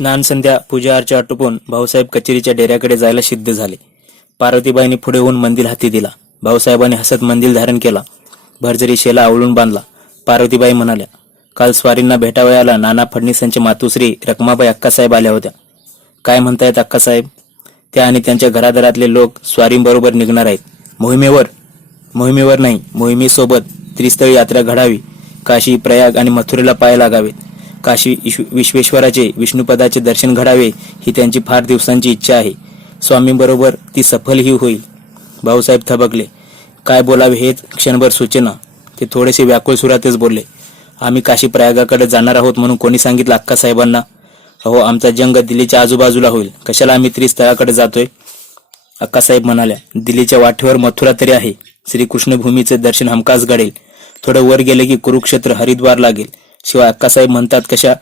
स्नान संध्या पूजा अर्चा आटोपून भाऊसाहेब कचेरीच्या डेऱ्याकडे जायला सिद्ध झाले. पार्वतीबाईंनी पुढे होऊन मंदिर हाती दिला. भाऊसाहेबांनी हसत मंदिर धारण केला. भरजरी शेला आवळून बांधला. पार्वतीबाई म्हणाल्या, काल स्वारींना भेटावयाला नाना फडणीसांचे मातुश्री रखमाबाई अक्कासाहेब आल्या होत्या. काय म्हणतायत अक्कासाहेब? त्या आणि त्यांच्या घरादारातले लोक स्वारींबरोबर निघणार आहेत. मोहिमेवर नाही, मोहिमेसोबत त्रिस्थळी यात्रा घडावी. काशी, प्रयाग आणि मथुरेला पाय लागावेत. काशी विश्वेश्वराचे विष्णुपदाचे दर्शन घडावे ही त्यांची फार दिवसांची इच्छा आहे. स्वामींबरोबर ती सफलही होईल. भाऊसाहेब थबकले. काय बोलावे हेच क्षणभर सुचेना. ते थोडेसे व्याकुळ सुरातच बोलले, आम्ही काशी प्रयागाकडे जाणार आहोत म्हणून कोणी सांगितलं अक्कासाहेबांना? अहो, आमचा जंग दिल्लीच्या आजूबाजूला होईल. कशाला आम्ही त्रिस्थळाकडे जातोय? अक्कासाहेब म्हणाल्या, दिल्लीच्या वाटेवर मथुरा तरी आहे. श्रीकृष्ण भूमीचे दर्शन हमखास घडेल. थोडं वर गेले की कुरुक्षेत्र, हरिद्वार लागेल. शिवाय अक्कासाहेब म्हणतात कशा,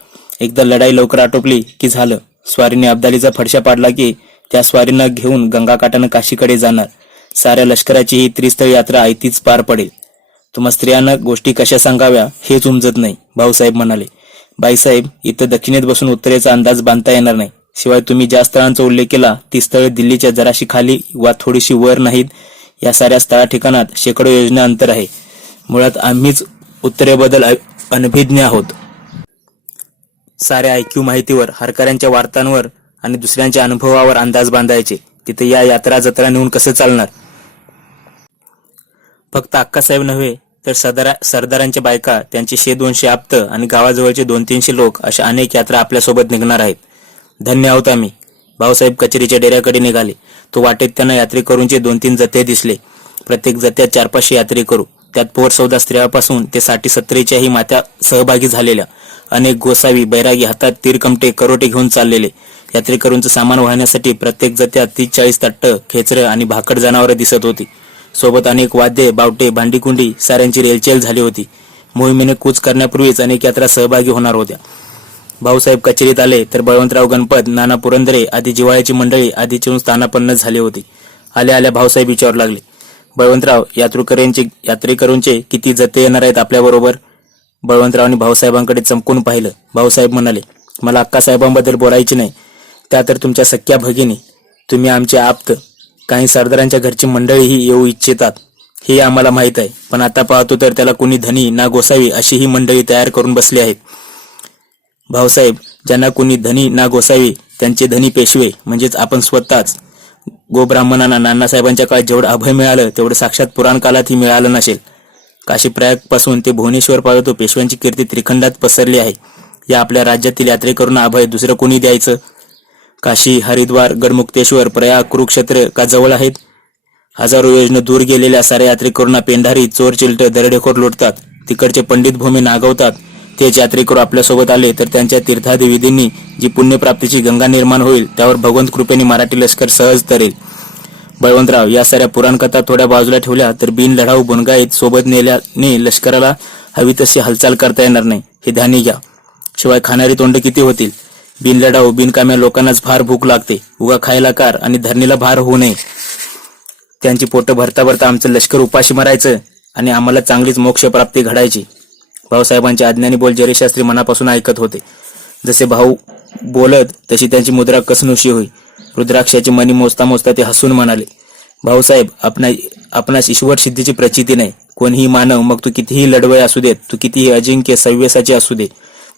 एकदा लढाई लवकर आटोपली की झालं. स्वारीने अब्दालीचा फडशा पाडला की त्या स्वारींना घेऊन गंगाकाठानं काशीकडे जाणार. साऱ्या लष्कराची ही त्रिस्थळ यात्रा आयतीच पार पडेल. तुम्हा स्त्रियांना गोष्टी कशा सांगाव्या हेच उमजत नाही. भाऊसाहेब म्हणाले, बाईसाहेब, इथं दक्षिणेत बसून उत्तरेचा अंदाज बांधता येणार नाही. शिवाय तुम्ही ज्या स्थळांचा उल्लेख केला ती स्थळे दिल्लीच्या जराशी खाली वा थोडीशी वर नाहीत. या साऱ्या स्थळा ठिकाणात शेकडो योजना अंतर आहे. मुळात आम्हीच उत्तरेबद्दल अनभिज्ञ आहोत. साऱ्या ऐकीव माहितीवर, हरकऱ्यांच्या वार्तांवर आणि दुसऱ्यांच्या अनुभवावर अंदाज बांधायचे. तिथे या यात्रा जत्रा नेऊन कसं चालणार? फक्त अक्कासाहेब नव्हे तर सरदारांच्या बायका, त्यांचे 100-200 आप्त आणि गावाजवळचे 200-300 लोक, अशा अनेक यात्रा आपल्यासोबत निघणार आहेत. धन्य आहोत आम्ही. भाऊसाहेब कचेरीच्या डेऱ्याकडे निघाले. तो वाटेत त्यांना यात्रेकरूंचे 2-3 जथे दिसले. प्रत्येक जत्यात 400-500 यात्रेकरू, त्यात पोर 14 स्त्रियापासून ते 60-70च्याही मात्या सहभागी झालेल्या. अनेक गोसावी, बैरागी हातात तीरकमटे, करोटे घेऊन चाललेले. यात्रेकरूंचं सामान वाहण्यासाठी प्रत्येक जत्यात 30-40 तट्ट, खेचरं आणि भाकड जनावरं दिसत होती. सोबत अनेक वाद्ये, बावटे, भांडीकुंडी, साऱ्यांची रेलचेल झाली होती. मोहिमेने कूच करण्यापूर्वीच अनेक यात्रा सहभागी होणार होत्या. भाऊसाहेब कचेरीत आले तर बळवंतराव गणपत, नाना पुरंदरे आदी जिवाळ्याची मंडळी आधीची स्थानापन्न झाली होती. आल्या आल्या भाऊसाहेब विचारू लागले, बळवंतराव, यात्रेकरूंचे किती जथे येणार आहेत आपल्याबरोबर? बळवंतरावांनी भाऊसाहेबांकडे चमकून पाहिलं. भाऊसाहेब म्हणाले, मला अक्कासाहेबांबद्दल बोलायचे नाही. त्या तर तुमच्या सख्या भगिनी. तुम्ही आमचे आप्त. काही सरदारांच्या घरची मंडळीही येऊ इच्छितात हे आम्हाला माहीत आहे. पण आता पाहतो तर त्याला कोणी धनी ना गोसावी अशी ही मंडळी तयार करून बसली आहेत. भाऊसाहेब, ज्यांना कोणी धनी ना गोसावी त्यांचे धनी पेशवे म्हणजेच आपण स्वतःच. गोब्राह्मणांना नानासाहेबांच्या काळात जेवढं अभय मिळालं तेवढं साक्षात पुराण काळातही मिळालं नसेल. काशी प्रयाग पासून ते भुवनेश्वर पर्यंत पेशव्यांची कीर्ती त्रिखंडात पसरली आहे. या आपल्या राज्यातील यात्रेकरूंना अभय दुसरं कोणी द्यायचं? काशी, हरिद्वार, गडमुक्तेश्वर, प्रयाग, कुरुक्षेत्र का जवळ आहेत? हजारो योजने दूर गेलेल्या साऱ्या यात्रेकरूंना पेंढारी, चोर चिलट, दरोडेखोर लुटतात. तिकडचे पंडित भूमी नागवतात. तेच यात्रेकरू आपल्यासोबत आले तर त्यांच्या तीर्थादी विधींनी जी पुण्यप्राप्तीची गंगा निर्माण होईल त्यावर भगवंत कृपेने मराठी लष्कर सहज तरेल. बळवंतराव, या साऱ्या पुराणकथा थोड्या बाजूला ठेवल्या तर बिन लढाऊ बुनगाईत सोबत नेल्याने लष्कराला हवी तशी हालचाल करता येणार नाही, हे ध्यानी घ्या. शिवाय खाणारी तोंड किती होतील? बिन लढाऊ बिनकाम्या लोकांनाच फार भूक लागते. उगा खायला कार आणि धरणीला भार होऊ नये. त्यांची पोटं भरता भरता आमचं लष्कर उपाशी मारायचं आणि आम्हाला चांगलीच मोक्षप्राप्ती घडायची. भाऊसाहेबांचे अज्ञानी बोल जरीशास्त्री मनापासून ऐकत होते. जसे भाऊ बोलत तशी त्यांची मुद्रा कसनोशी होई. रुद्राक्षाची मणी मोजता मोजता ते हसून म्हणाले, भाऊसाहेब, आपणास ईश्वर सिद्धीची प्रचिती नाही. कोणीही मानव, मग तू कितीही लढवय असू देत, तू कितीही अजिंक्य सव्यसाची असू दे,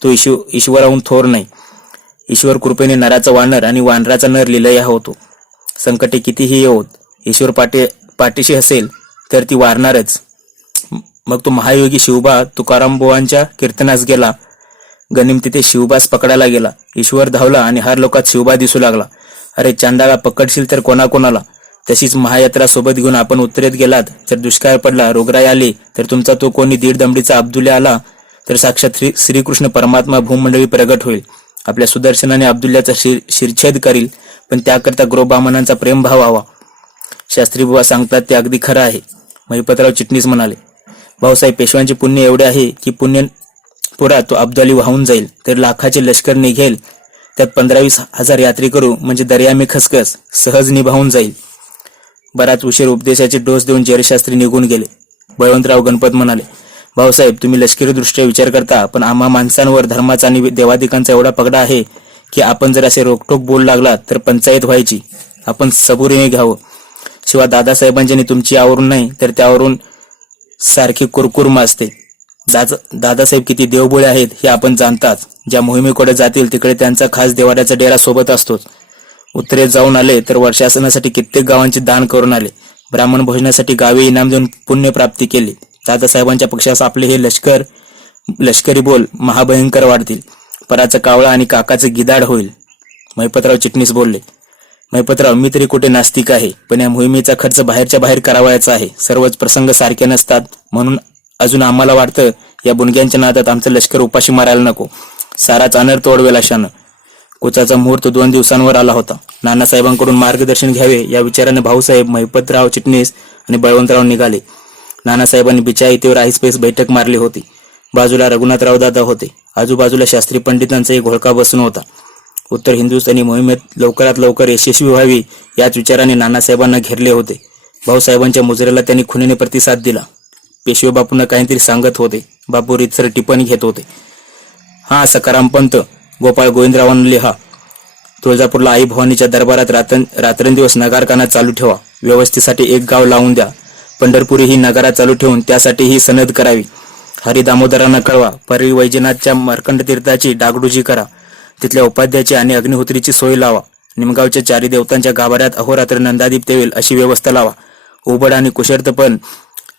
तो ईश्वराहून थोर नाही. ईश्वर कृपेने नराचा वानर आणि वानराचा नर लिलया होतो. संकटे कितीही येवोत, ईश्वर पाठीशी असेल तर ती वारणारच. मग तो महायोगी शिवबा तुकारामबुवांच्या कीर्तनास गेला. गनिमतीते शिवबास पकडायला गेला. ईश्वर धावला आणि हर लोकात शिवबा दिसू लागला. अरे चांडाळा, पकडशील तर कोणाकोणाला? तशीच महायात्रा सोबत घेऊन आपण उत्तरेत गेलात तर दुष्काळ पडला, रोगराई आली तर तुमचा तो कोणी 1.5 दमडीचा अब्दुल्ला आला तर साक्षात श्रीकृष्ण परमात्मा भूमंडळी प्रगट होईल. आपल्या सुदर्शनाने अब्दुल्ल्याचा शिरछेद करील. पण त्याकरता ग्रोबामनांचा प्रेमभाव व्हावा. शास्त्री बुवा सांगतात ते अगदी खरं आहे. महिपतराव चिटणीस म्हणाले, भाऊसाहेब, पेशव्यांचे पुण्य एवढे आहे की पुण्य पुरा तो अब्दाली वाहून जाईल तर लाखाचे लष्कर निघेल. त्यात 15-20 हजार यात्रेकरू म्हणजे दर्यामे खसखस सहज निभावून जाईल. बराच उशीर उपदेशाचे डोस देऊन जरीशास्त्री निघून गेले. बळवंतराव गणपत म्हणाले, भाऊसाहेब, तुम्ही लष्करी दृष्ट्या विचार करता, पण आम्हा माणसांवर धर्माचा आणि देवादिकांचा एवढा पगडा आहे की आपण जर असे रोकटोक बोलू लागला तर पंचायत व्हायची. आपण सबुरीने घ्यावं. शिवाय दादासाहेबांच्यानी तुमची यावरून नाही तर त्यावरून सारखी कुरकुर माजते. दादासाहेब किती देवबोळे आहेत हे आपण जाणताच. ज्या मोहिमेकडे जातील तिकडे त्यांचा खास देवाऱ्याचा डेरा सोबत असतोच. उत्तरेत जाऊन आले तर वर्षासनासाठी कित्येक गावांचे दान करून आले. ब्राह्मण भोजनासाठी गावी इनाम देऊन पुण्य प्राप्ती केली. दादासाहेबांच्या पक्षास आपले हे लष्करी बोल महाभयंकर वाढतील. पराचं कावळा आणि काकाचं गिदाड होईल. महिपतराव चिटणीस बोलले. महिपतराव, मी तरी कुठे नास्तिक आहे, पण या मोहिमेचा खर्च बाहेरच्या बाहेर करावायचा आहे. सर्वच प्रसंग सारखे नसतात, म्हणून अजून आम्हाला वाटतं या बुणग्यांच्या नादात आमचं लष्कर उपाशी मारायला नको. साराच अनर्थ ओढवेल अशानं. कुचाचा मुहूर्त 2 दिवसांवर आला होता. नानासाहेबांकडून मार्गदर्शन घ्यावे या विचाराने भाऊसाहेब, महिपतराव चिटणीस आणि बळवंतराव निघाले. नानासाहेबांनी बिचा इथेवर आईस्पेस बैठक मारली होती. बाजूला रघुनाथराव दादा होते. आजूबाजूला शास्त्री पंडितांचा एक घोळका बसून होता. उत्तर हिंदुस्थानी मोहिमेत लवकरात लवकर यशस्वी व्हावी याच विचाराने नानासाहेबांना घेरले होते. भाऊसाहेबांच्या मुजऱ्याला त्यांनी खुनीने प्रतिसाद दिला. पेशवे बापूंना काहीतरी सांगत होते. बापू रीतसर टिप्पणी घेत होते. हा सकाराम पंत, गोपाळ गोविंदरावांना लिहा. तुळजापूरला आई भवानीच्या दरबारात रात्रंदिवस नगारखाना चालू ठेवा. व्यवस्थेसाठी एक गाव लावून द्या. पंढरपुरी ही नगारा चालू ठेवून त्यासाठी ही सनद करावी. हरी दामोदरांना कळवा. परळी वैजनाथच्या मार्कंड तीर्थाची डागडुजी करा. तिथल्या उपाध्याची आणि अग्निहोत्रीची सोय लावा. निमगावच्या 4 देवतांच्या गाभाऱ्यात अहोरात्र नंदादीप तेवेल अशी व्यवस्था लावा. उबड आणि कुशर्तपण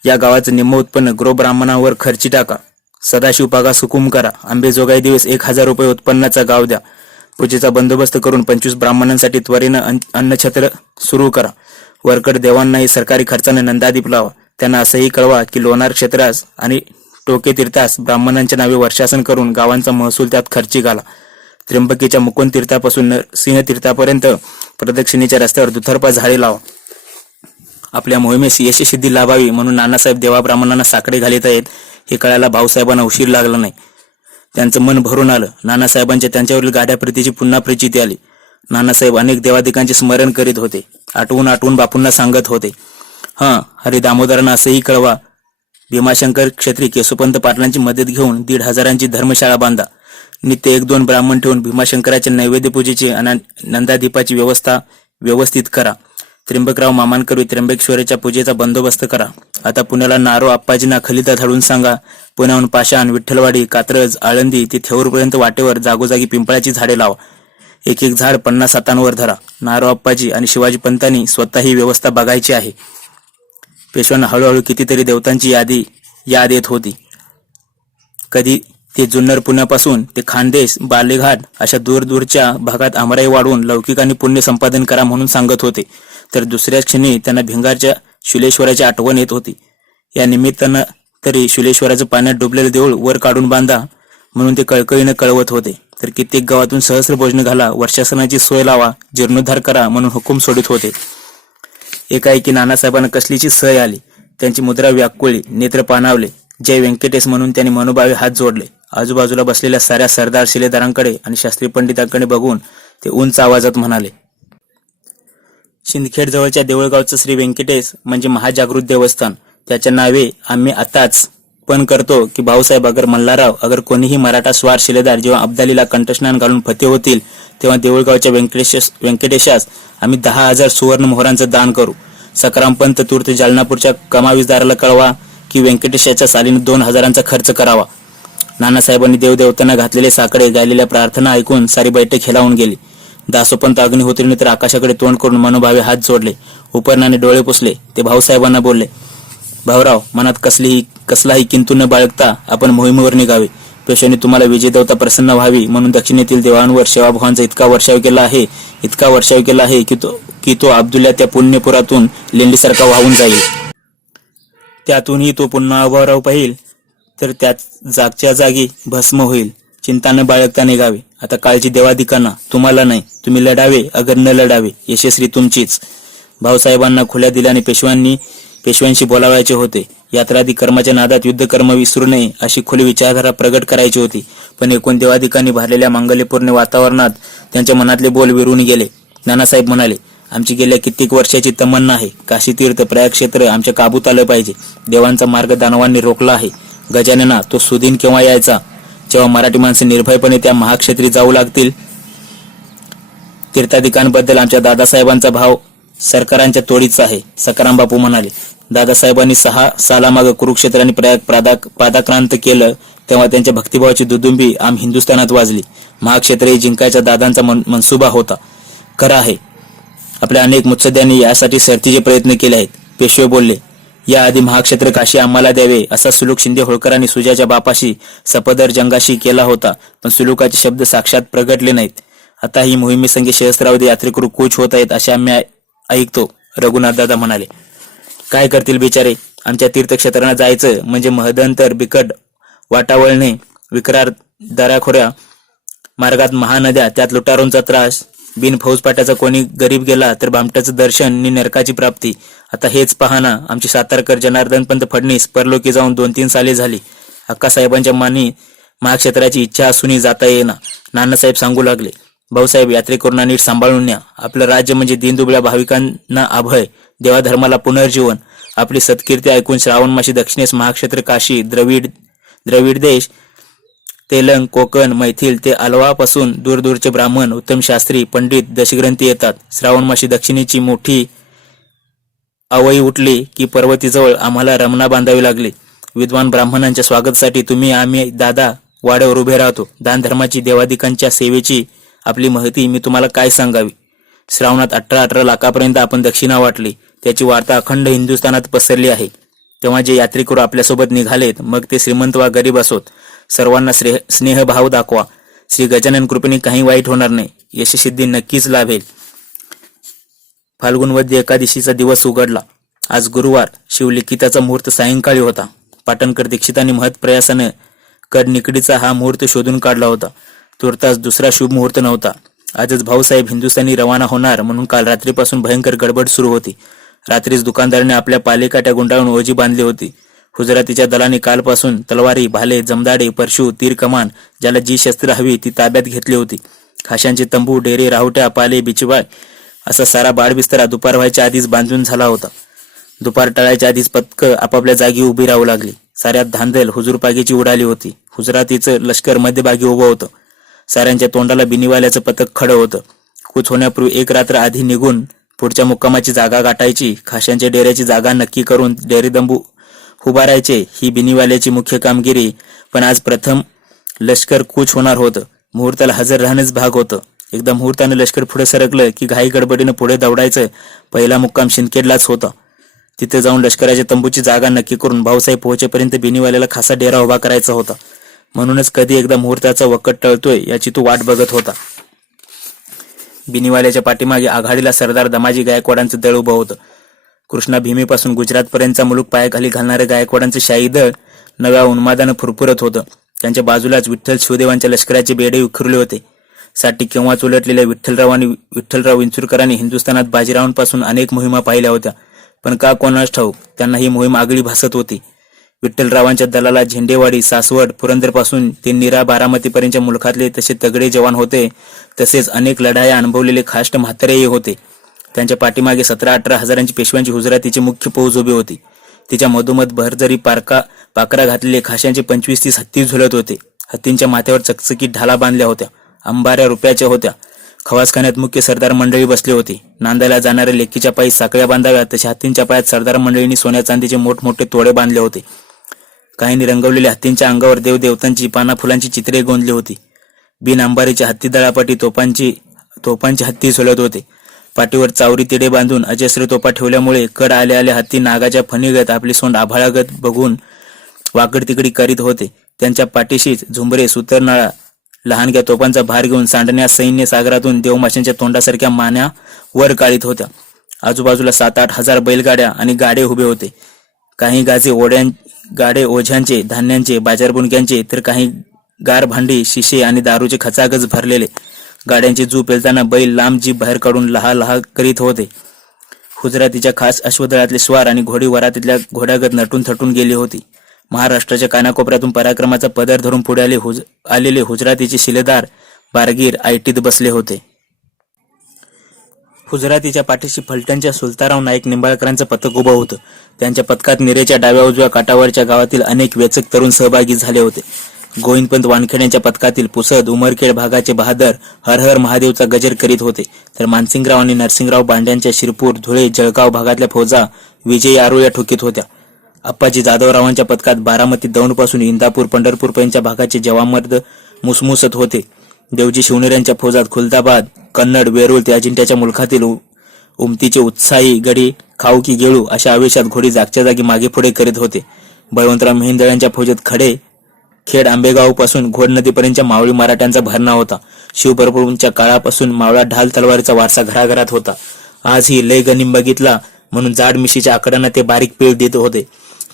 या गावाचं निम्म उत्पन्न गृह ब्राह्मणावर खर्ची टाका. सदाशिव पागास हुकूम करा. आंबेजोगाई दिवस 1000 रुपये उत्पन्नाचा गाव द्या. पूजेचा बंदोबस्त करून 25 ब्राह्मणांसाठी त्वरेनं अन्नछत्र सुरू करा. वरकड देवांनाही सरकारी खर्चाने नंदादीप लावा. त्यांना असंही कळवा की लोणार क्षेत्रास आणि टोके तीर्थास ब्राह्मणांच्या नावे वर्षासन करून गावांचा महसूल त्यात खर्ची घाला. त्र्यंबकेच्या मुकुंद तीर्थापासून सिंह तीर्थापर्यंत प्रदक्षिणेच्या रस्त्यावर दुतर्फा झाडे लावा. आपल्या मोहिमेस यशस्सिद्धी लाभावी म्हणून नानासाहेब देवा ब्राह्मणांना साकडे घालीत आहेत हे कळायला भाऊसाहेबांना उशीर लागला नाही. त्यांचं मन भरून आलं. नानासाहेबांच्या त्यांच्यावरील गाड्या प्रीतीची पुन्हा प्रचिती आली. नानासाहेब अनेक देवादिकांचे स्मरण करीत होते. आठवून बापूंना सांगत होते. हरी दामोदरांना असंही कळवा. भीमाशंकर क्षत्री केशवपंत पाटलांची मदत घेऊन 1,500 धर्मशाळा बांधा. नित्य 1-2 ब्राह्मण ठेवून भीमाशंकराच्या नैवेद्य पूजेची आणि नंदादीपाची व्यवस्था व्यवस्थित करा. त्र्यंबकराव मामांकरवी त्र्यंबकेश्वराच्या पूजेचा बंदोबस्त करा. आता पुण्याला नारो आप्पाजींना खलिता धाडून सांगा. पुण्याहून पाषाण, विठ्ठलवाडी, कात्रज, आळंदी ते थेऊरपर्यंत वाटेवर जागोजागी पिंपळाची झाडे लावा. एक झाड 50 हातांवर धरा. नारो आप्पाजी आणि शिवाजी पंतांनी स्वतः ही व्यवस्था बघायची आहे. पेशव्यांना हळूहळू कितीतरी देवतांची याद येत होती. कधी ते जुन्नर पुण्यापासून ते खानदेश, बालेघाट अशा दूरच्या भागात आमराई वाढवून लौकिक आणि पुण्य संपादन करा म्हणून सांगत होते. तर दुसऱ्याच क्षणी त्यांना भिंगारच्या शुलेश्वराची आठवण येत होती. या निमित्तानं तरी शुलेश्वराचं पाण्यात डुबलेलं देऊळ वर काढून बांधा म्हणून ते कळकळीनं कळवत होते. तर कित्येक गावातून सहस्र भोजन घाला. वर्षासनाची सोय लावा. जीर्णोद्धार करा म्हणून हुकूम सोडित होते. एकाएकी नानासाहेबांना कसलीची सय आली. त्यांची मुद्रा व्याकुळली. नेत्र पाणावले. जय व्यंकटेश म्हणून त्यांनी मनोभावे हात जोडले. आजूबाजूला बसलेल्या साऱ्या सरदार शिलेदारांकडे आणि शास्त्री पंडितांकडे बघून ते उंच आवाजात म्हणाले. शिंदखेड जवळच्या देऊळगावचं श्री व्यंकटेश म्हणजे महाजागृत देवस्थान. त्याच्या नावे आम्ही आताच पण करतो की भाऊसाहेब अगर मल्हारराव अगर कोणीही मराठा स्वार शिलेदार जेव्हा अब्दालीला कंठस्नान घालून फते होतील तेव्हा देऊळगावच्या व्यंकटेशास आम्ही 10,000 सुवर्ण मोहरांचं दान करू. सकाराम पंत तूर्त जालनापूरच्या कमावीसदाराला कळवा की व्यंकटेशाच्या सालीने 2,000चा खर्च करावा. नानासाहेबांनी देवदेवतांना घातलेले साकडे, गायलेल्या प्रार्थना ऐकून सारी बैठक हेलावून गेली. दासोपंत अग्निहोत्रीने तर आकाशाकडे तोंड करून मनोभावे हात जोडले. उपरणाने डोळे पुसले. ते भाऊसाहेबांना बोलले. भाऊराव, मनात कसलाही किंतु न बाळगता आपण मोहिमेवर निघावे. पेशव्यांनी तुम्हाला विजयदेवता प्रसन्न व्हावी म्हणून दक्षिणेतील देवांवर सेवाभावांचा इतका वर्षाव केला आहे की तो अब्दुल्ला त्या पुण्यपुरातून लेंडीसारखा वाहून जाईल. त्यातूनही तो पुन्हा अभावराव पाहिल तर त्यात जागच्या जागी भस्म होईल. चिंता न बाळगता निघावे. आता काळजी देवादिकांना, तुम्हाला नाही. तुम्ही लढावे अगर न लढावे यशस्वी तुमचीच. भाऊसाहेबांना खुल्या दिल्याने पेशव्यांशी बोलावायचे होते. यात्रादी कर्माच्या नादात युद्धकर्म विसरू नये अशी खुली विचारधारा प्रगट करायची होती. पण एकूण देवादिकांनी भरलेल्या मांगल्यपूर्ण वातावरणात त्यांच्या मनातले बोल विरून गेले. नानासाहेब म्हणाले, आमची गेल्या कित्येक वर्षाची तमन्ना आहे. काशी तीर्थ प्रयाग क्षेत्र आमच्या काबूत आलं पाहिजे. देवांचा मार्ग दानवांनी रोखला आहे. गजानना, तो सुदिन केव्हा यायचा जेव्हा मराठी माणसे निर्भयपणे त्या महाक्षेत्री जाऊ लागतील. तीर्थाधिकांबद्दल आमच्या दादासाहेबांचा भाव सरकारांच्या तोडीचा आहे, सकाराम बापू म्हणाले. दादासाहेबांनी 6 सालामागं कुरुक्षेत्र आणि प्रयाग पादाक्रांत केलं तेव्हा त्यांच्या भक्तिभावाची दुदुंबी आम हिंदुस्थानात वाजली. महाक्षेत्र हे जिंकायचा दादांचा मनसुबा होता. खरं आहे, आपल्या अनेक मुत्सद्यांनी यासाठी सरतीचे प्रयत्न केले आहेत. पेशवे बोलले, याआधी महाक्षेत्र काशी आम्हाला द्यावे असा सुलूक शिंदे होळकरांनी सुजाच्या बापाशी सपदर जंगाशी केला होता, पण सुलुकाचे शब्द साक्षात प्रगटले नाहीत. आता ही मोहिमेसंगे सहस्रावधी यात्रेकरू कूच होत आहेत असे आम्ही ऐकतो, रघुनाथ दादा म्हणाले. काय करतील बिचारे, आमच्या तीर्थक्षेत्रांना जायचं म्हणजे महदंतर बिकट वाटावळणे, विक्रार दऱ्याखोऱ्या मार्गात महानद्या, त्यात लुटारूंचा त्रास, बिन फौजपाट्याचा कोणी गरीब गेला तर भामट्याचं दर्शन नि नरकाची प्राप्ती. आता हेच पाहना, आमचे सातारकर जनार्दनपंत फडणीस परलोकी जाऊन 2-3 साले झाली. अक्कासाहेबांच्या मानी महाक्षेत्राची इच्छा असूनही जाता येईना. नानासाहेब सांगू लागले, भाऊसाहेब यात्रेकरूंना नीट सांभाळून न्या. आपलं राज्य म्हणजे दीनदुबळ्या भाविकांना अभय, देवाधर्माला पुनर्जीवन. आपली सत्कीर्ती ऐकून श्रावण मासी दक्षिणेस महाक्षेत्र काशी, द्रविड देश, तेलंग, कोकण, मैथिल ते अलवापासून दूरदूरचे ब्राह्मण, उत्तम शास्त्री, पंडित, दशग्रंथी येतात. श्रावण मासी दक्षिणेची मोठी अवई उठली की पर्वतीजवळ आम्हाला रमणा बांधावी लागली. विद्वान ब्राह्मणांच्या स्वागतासाठी तुम्ही आम्ही दादा वाड्यावर उभे राहतो. दानधर्माची, देवादिकांच्या सेवेची आपली महती मी तुम्हाला काय सांगावी. श्रावणात 18 लाखापर्यंत आपण दक्षिणा वाटली. त्याची वार्ता अखंड हिंदुस्थानात पसरली आहे. तेव्हा जे यात्रेकरू आपल्यासोबत निघालेत, मग ते श्रीमंत वा गरीब असोत, सर्वांना स्नेहभाव दाखवा. श्री गजानन कृपेने काही वाईट होणार नाही, यशसिद्धी नक्कीच लाभेल. फाल्गुन वद्य एकादशीचा दिवस उघडला. आज गुरुवार. शिवलिखिताचा मुहूर्त सायंकाळी होता. पाटणकर दीक्षितांनी महत्प्रयासाने कडनिकडीचा हा मुहूर्त शोधून काढला होता. तुर्तास दुसरा शुभ मुहूर्त नव्हता. आजच भाऊसाहेब हिंदुस्थानी रवाना होणार म्हणून काल रात्रीपासून भयंकर गडबड सुरू होती. रात्रीच दुकानदाराने आपल्या पालेकाट्या गुंडाळून ओझी बांधली होती. हुजरातीच्या दलाने कालपासून तलवारी, भाले, जमदाडे, परशू, तीर, कमान, ज्याला जी शस्त्र हवी ती ताब्यात घेतली होती. खाशांचे तंबू, डेरे, राहुट्या, पाले, बिचवाय असा सारा बाडबिस्तरा दुपार व्हायच्या आधीच बांधून झाला होता. दुपार टळायच्या आधीच पथकं आपापल्या जागी उभी राहू लागली. साऱ्यात धांदल हुजूरपागीची उडाली होती. हुजरातीचं लष्कर मध्यभागी उभं होतं. साऱ्यांच्या तोंडाला बिनीवाल्याचं पथक खडं होतं. कूच होण्यापूर्वी 1 रात्र आधी निघून पुढच्या मुक्कामाची जागा गाठायची, खाशांच्या डेऱ्याची जागा नक्की करून डेरेदंबू उभारायचे ही बिनीवाल्याची मुख्य कामगिरी. पण आज प्रथम लष्कर कूच होणार होतं. मुहूर्ताला हजर राहणंच भाग होतं. एकदा मुहूर्तानं लष्कर पुढे सरकलं की घाई गडबडीनं पुढे दौडायचं. पहिला मुक्काम शिंदखेडलाच होता. तिथे जाऊन लष्कराच्या तंबूची जागा नक्की करून भाऊसाहेब पोहोचेपर्यंत बिनीवाल्याला खासा डेरा उभा करायचा होता. म्हणूनच कधी एकदा मुहूर्ताचा वकट टळतोय याची तो वाट बघत होता. बिनीवाल्याच्या पाठीमागे आघाडीला सरदार दमाजी गायकवाडांचं दळ उभं होतं. कृष्णा भीमेपासून गुजरातपर्यंतचा मुलूक पायाखाली घालणारे गायकवाडांचं शाही दळ नव्या उन्मादानं फुरफुरत होतं. त्यांच्या बाजूलाच विठ्ठल शिवदेवांच्या लष्कराचे बेडे उखरले होते. साठी केव्हाच उलटलेल्या विठ्ठलराव विंचुरकरांनी हिंदुस्थानात बाजीरावांपासून अनेक मोहिमा पाहिल्या होत्या. पण का कोणास ठाऊक त्यांना ही मोहीम आगळी भासत होती. विठ्ठलरावांच्या दलाला झेंडेवाडी, सासवड, पुरंदरपासून ते नीरा, बारामतीपर्यंतच्या मुलखातले तसे तगडे जवान होते. तसेच अनेक लढाया अनुभवलेले खाष्ट म्हातारेही होते. त्यांच्या पाठीमागे 17-18 हजारांची पेशव्यांची हुजरातीची मुख्य फौज उभी होती. तिच्या मधोमध भरजरी पाकरा घातलेले खाशांचे 25-30 हत्ती झुलत होते. हत्तींच्या माथ्यावर चकचकीत ढाला बांधल्या होत्या. अंबाऱ्या रुपयाच्या होत्या. खवासखान्यात मुख्य सरदार मंडळी बसली होती. नांदायला जाणाऱ्या लेकीच्या पायी साखळ्या बांधाव्या तशा हत्तींच्या पायात सरदार मंडळींनी सोन्या चांदीचे मोठमोठे तोडे बांधले होते. काहींनी रंगवलेल्या हत्तींच्या अंगावर देवदेवतांची, पाना फुलांची चित्रे गोंदली होती. बिन अंबारीच्या हत्ती दळापाठी तोफांची हत्ती झुलत होते. पाठीवर चावरी तिडे बांधून अजस्र तोफा ठेवल्यामुळे कड आल्या हत्ती नागाच्या फणीगत आपली सोंड आभाळागत बघून वाकड तिकडी करीत होते. त्यांच्या पाठीशीच झुंबरे, सुतरनाळा, लहानग्या तोफांचा भार घेऊन सांडण्या सैन्य सागरातून देवमाशांच्या तोंडासारख्या मान्या वर काढीत होत्या. आजूबाजूला 7-8 हजार बैलगाड्या आणि गाडे उभे होते. काही गाडे ओझ्यांचे, धान्यांचे, बाजारबुणक्यांचे, तर काही गार भांडी, शिशे आणि दारूचे खचागच भरलेले. गाड्यांची जू पेलताना बैल लांब जीभ बाहेर काढून लहा करीत होते. हुजरातीच्या खास अश्वदळातले स्वार आणि घोडी वरातीतल्या घोड्यागत नटून थटून गेली होती. महाराष्ट्राच्या कानाकोपऱ्यातून पराक्रमाचा पदर धरून पुढे आलेले हुजरातीचे शिलेदार बारगीर आयटीत बसले होते. हुजरातीच्या पाठीशी फलटणच्या सुलताराव नाईक निंबाळकरांचं पथक उभं होतं. त्यांच्या पथकात निरेच्या डाव्या उजव्या काठावरच्या गावातील अनेक वेचक तरुण सहभागी झाले होते. गोविंदपंत वानखेड्यांच्या पथकातील पुसद उमरखेड भागाचे बहादर हर हर महादेवचा गजर करीत होते, तर मानसिंगराव आणि नरसिंगराव बांड्यांच्या शिरपूर, धुळे, जळगाव भागातल्या फौजा विजयी आरोळ्या ठोकीत होत्या. अप्पाजी जाधवरावांच्या पथकात बारामती दौंडपासून इंदापूर, पंढरपूरपर्यंतच्या भागाचे जवामर्द मुसमुसत होते. देवजी शिवनेऱ्यांच्या फौजात खुलदाबाद, कन्नड, वेरूळ ते अजिंठ्याच्या मुलखातील उमतीचे उत्साही गडी खाऊ की गेळू अशा आवेशात घोडी जागच्या जागी मागे पुढे करीत होते. बळवंतराव मेहेंदळ्यांच्या फौजेत खेड आंबेगाव पासून घोड नदीपर्यंतच्या मावळी मराठ्यांचा भरणा होता. शिवप्रभूंच्या काळापासून मावळा ढाल तलवारीचा वारसा घराघरात होता. आजही लय गनिम बघितला म्हणून जाड मिशीच्या आकड्यांना ते बारीक पीळ देत होते.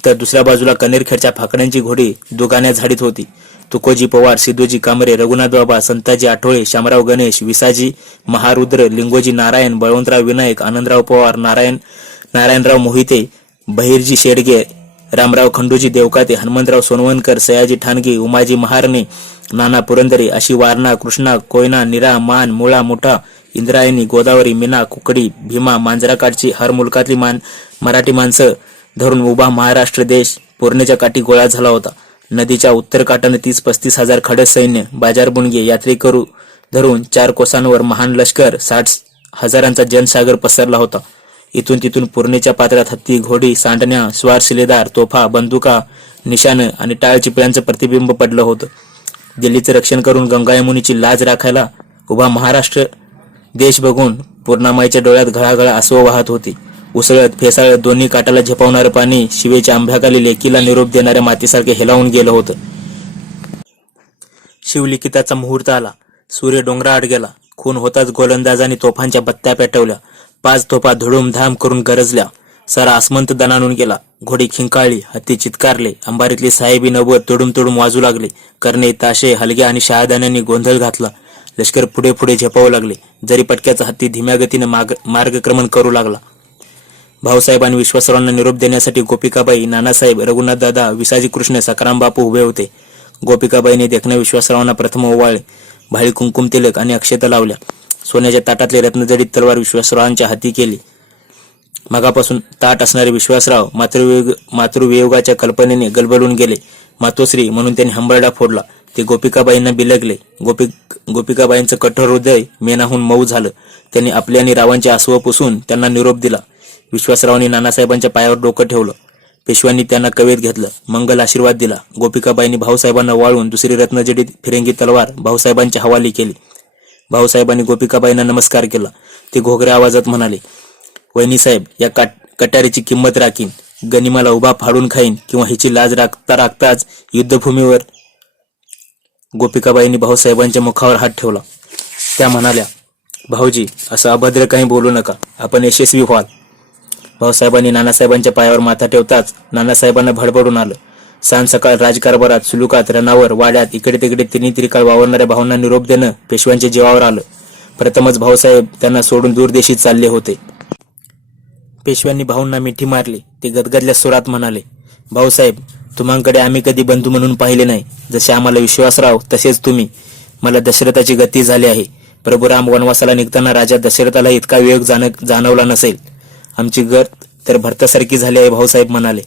तर दुसऱ्या बाजूला कनेरखेडच्या फाकड्यांची घोडी दुगाण्या झाडीत होती. तुकोजी पवार, सिद्धोजी कांबरे, रघुनाथ बाबा, संताजी आठवळे, शामराव गणेश, विसाजी महारुद्र, लिंगोजी नारायण, बळवंतराव विनायक, आनंदराव पवार, नारायणराव मोहिते, बहिरजी शेडगे, रामराव खंडूजी देवकाते, हनुमंतराव सोनवणकर, सयाजी ठाणगे, उमाजी महारणे, नाना पुरंदरे अशी वारणा, कृष्णा, कोयना, निरा, मान, मुळा, मुठा, इंद्रायणी, गोदावरी, मीना, कुकडी, भीमा, मांजराकाठची हर मुलकातली मराठी माणसं धरून उभा महाराष्ट्र देश पूर्णेच्या काठी गोळा झाला होता. नदीच्या उत्तर काठाने 30-35 हजार खडस सैन्य, बाजार बुणगे, यात्रेकरू धरून 4 कोसांवर महान लष्कर, 60 हजारांचा जनसागर पसरला होता. इथून तिथून पूर्णेच्या पात्रात हत्ती, घोडी, सांडण्या, स्वार, शिलेदार, तोफा, बंदुका, निशाणं आणि टाळ चिपळ्यांचं प्रतिबिंब पडलं होतं. दिल्लीचं रक्षण करून गंगा यमुनीची लाज राखायला उभा महाराष्ट्र देश बघून पूर्णामाईच्या डोळ्यात घळाघळा आसव वाहत होती. उसळत फेसाळत दोन्ही काठाला झेपावणारं पाणी शिवेच्या आंब्याखाली लेकीला निरोप देणाऱ्या मातीसारखे हेलावून गेलं होतं. शिवलिखिताचा मुहूर्त आला. सूर्य डोंगराआड गेला. खून होताच गोलंदाजांनी तोफांच्या बत्त्या पेटवल्या. 5 तोफा धुडूमधाम करून गरजल्या. सारा आसमंत दणाणून गेला. घोडी खिंकाळली, हत्ती चित्कारले, अंबारीतली साहेबी नव्वद तुडूम तुडूम वाजू लागले. कर्णे, ताशे, हलगे आणि शहादाण्यांनी गोंधळ घातला. लष्कर पुढे पुढे झेपावू लागले. जरी पटक्याचा हत्ती धीम्या गतीने मार्गक्रमण करू लागला. भाऊसाहेब आणि विश्वासरावांना निरोप देण्यासाठी गोपिकाबाई, नानासाहेब, रघुनाथदादा, विसाजी कृष्ण, सकाराम बापू उभे होते. गोपिकाबाईने देखण्या विश्वासरावांना प्रथम ओवाळले. भाळी, कुंकुम तिलक आणि अक्षता लावल्या. सोन्याच्या ताटातले रत्नजडित तलवार विश्वासरावांच्या हाती केली. मगापासून ताट असणारे विश्वासराव मातृवियोगाच्या कल्पनेने गलबलून गेले. मातोश्री म्हणून त्यांनी हंबरडा फोडला. ते गोपिकाबाईंना बिलगले. गोपिकाबाईंचं कठोर हृदय मेनाहून मऊ झालं. त्यांनी आपल्या आणि रावांचे आसव पुसून त्यांना निरोप दिला. विश्वासरावांनी नानासाहेबांच्या पायावर डोकं ठेवलं. पेशव्यांनी त्यांना कवेत घेतलं. मंगल आशीर्वाद दिला. गोपिकाबाईंनी भाऊसाहेबांना वाळून दुसरी रत्नजडित फिरंगी तलवार भाऊसाहेबांच्या हवाली केली. भाऊसाहेबांनी गोपिकाबाईंना नमस्कार केला. ते घोगऱ्या आवाजात म्हणाले, वहिनीसाहेब, या कट्यारीची किंमत राखीन. गनिमाला उभा फाडून खाईन किंवा हिची लाज राखताच युद्धभूमीवर. गोपिकाबाईंनी भाऊसाहेबांच्या मुखावर हात ठेवला. त्या म्हणाल्या, भाऊजी, असं अभद्र काही बोलू नका. आपण यशस्वी व्हाल. भाऊसाहेबांनी नानासाहेबांच्या पायावर माथा ठेवताच नानासाहेबांना भडभडून आलं. सांज सकाळ राजकारभारात, सुलुकात, रणावर, वाड्यात इकडे तिकडे तिन्ही त्रिकाळ वावरणाऱ्या भाऊंना निरोप देणं पेशव्यांच्या जीवावर आलं. प्रथमच भाऊसाहेब त्यांना सोडून दूरदेशी चालले होते. पेशव्यांनी भाऊंना मिठी मारली. ते गदगदल्या सुरात म्हणाले, भाऊसाहेब, तुम्हांकडे आम्ही कधी बंधू म्हणून पाहिले नाही. जसे आम्हाला विश्वासराव तसेच तुम्ही. मला दशरथाची गती झाली आहे. प्रभू राम वनवासाला निघताना राजा दशरथाला इतका वेग जाणवला नसेल. आमची गत तर भरतासारखी झाली आहे. भाऊसाहेब म्हणाले,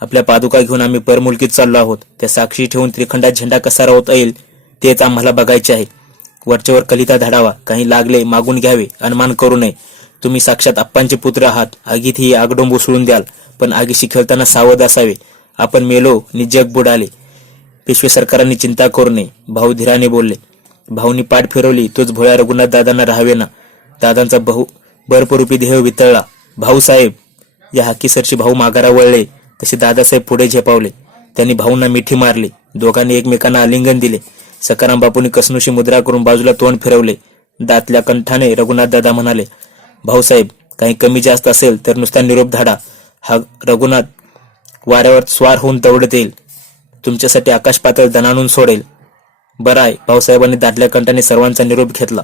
आपल्या पादुका घेऊन आम्ही परमुलकीत चाललो आहोत. त्या साक्षी ठेवून त्रिखंडात झेंडा कसा रोवता येईल तेच आम्हाला बघायचे आहे. वरच्यावर कलिता धाडावा. काही लागले मागून घ्यावे. अनुमान करू नये. तुम्ही साक्षात अप्पांचे पुत्र आहात. आगीत ही आगडोंब उसळून द्याल, पण आगीशी खेळताना सावध असावे. आपण मेलो नि जग बुडाले. पेशवे सरकारांनी चिंता करू नये. भाऊ धीराने बोलले. भाऊनी पाठ फिरवली. तोच भोळ्या रघुनाथ दादांना राहावेना. दादांचा बरपरूपी देह वितळला. भाऊसाहेब, या हाकीसरशी भाऊ माघारा वळले तसे दादासाहेब पुढे झेपावले. त्यांनी भाऊंना मिठी मारली. दोघांनी एकमेकांना आलिंगन दिले. सकाराम बापूंनी कसनुशी मुद्रा करून बाजूला तोंड फिरवले. दातल्या कंठाने रघुनाथ दादा म्हणाले, भाऊसाहेब, काही कमी जास्त असेल तर नुसता निरोप धाडा. हा रघुनाथ वाऱ्यावर स्वार होऊन दौडत येईल. तुमच्यासाठी आकाश पातळ दणाणून सोडेल. बराय. भाऊसाहेबांनी दाटल्या कंठाने सर्वांचा निरोप घेतला.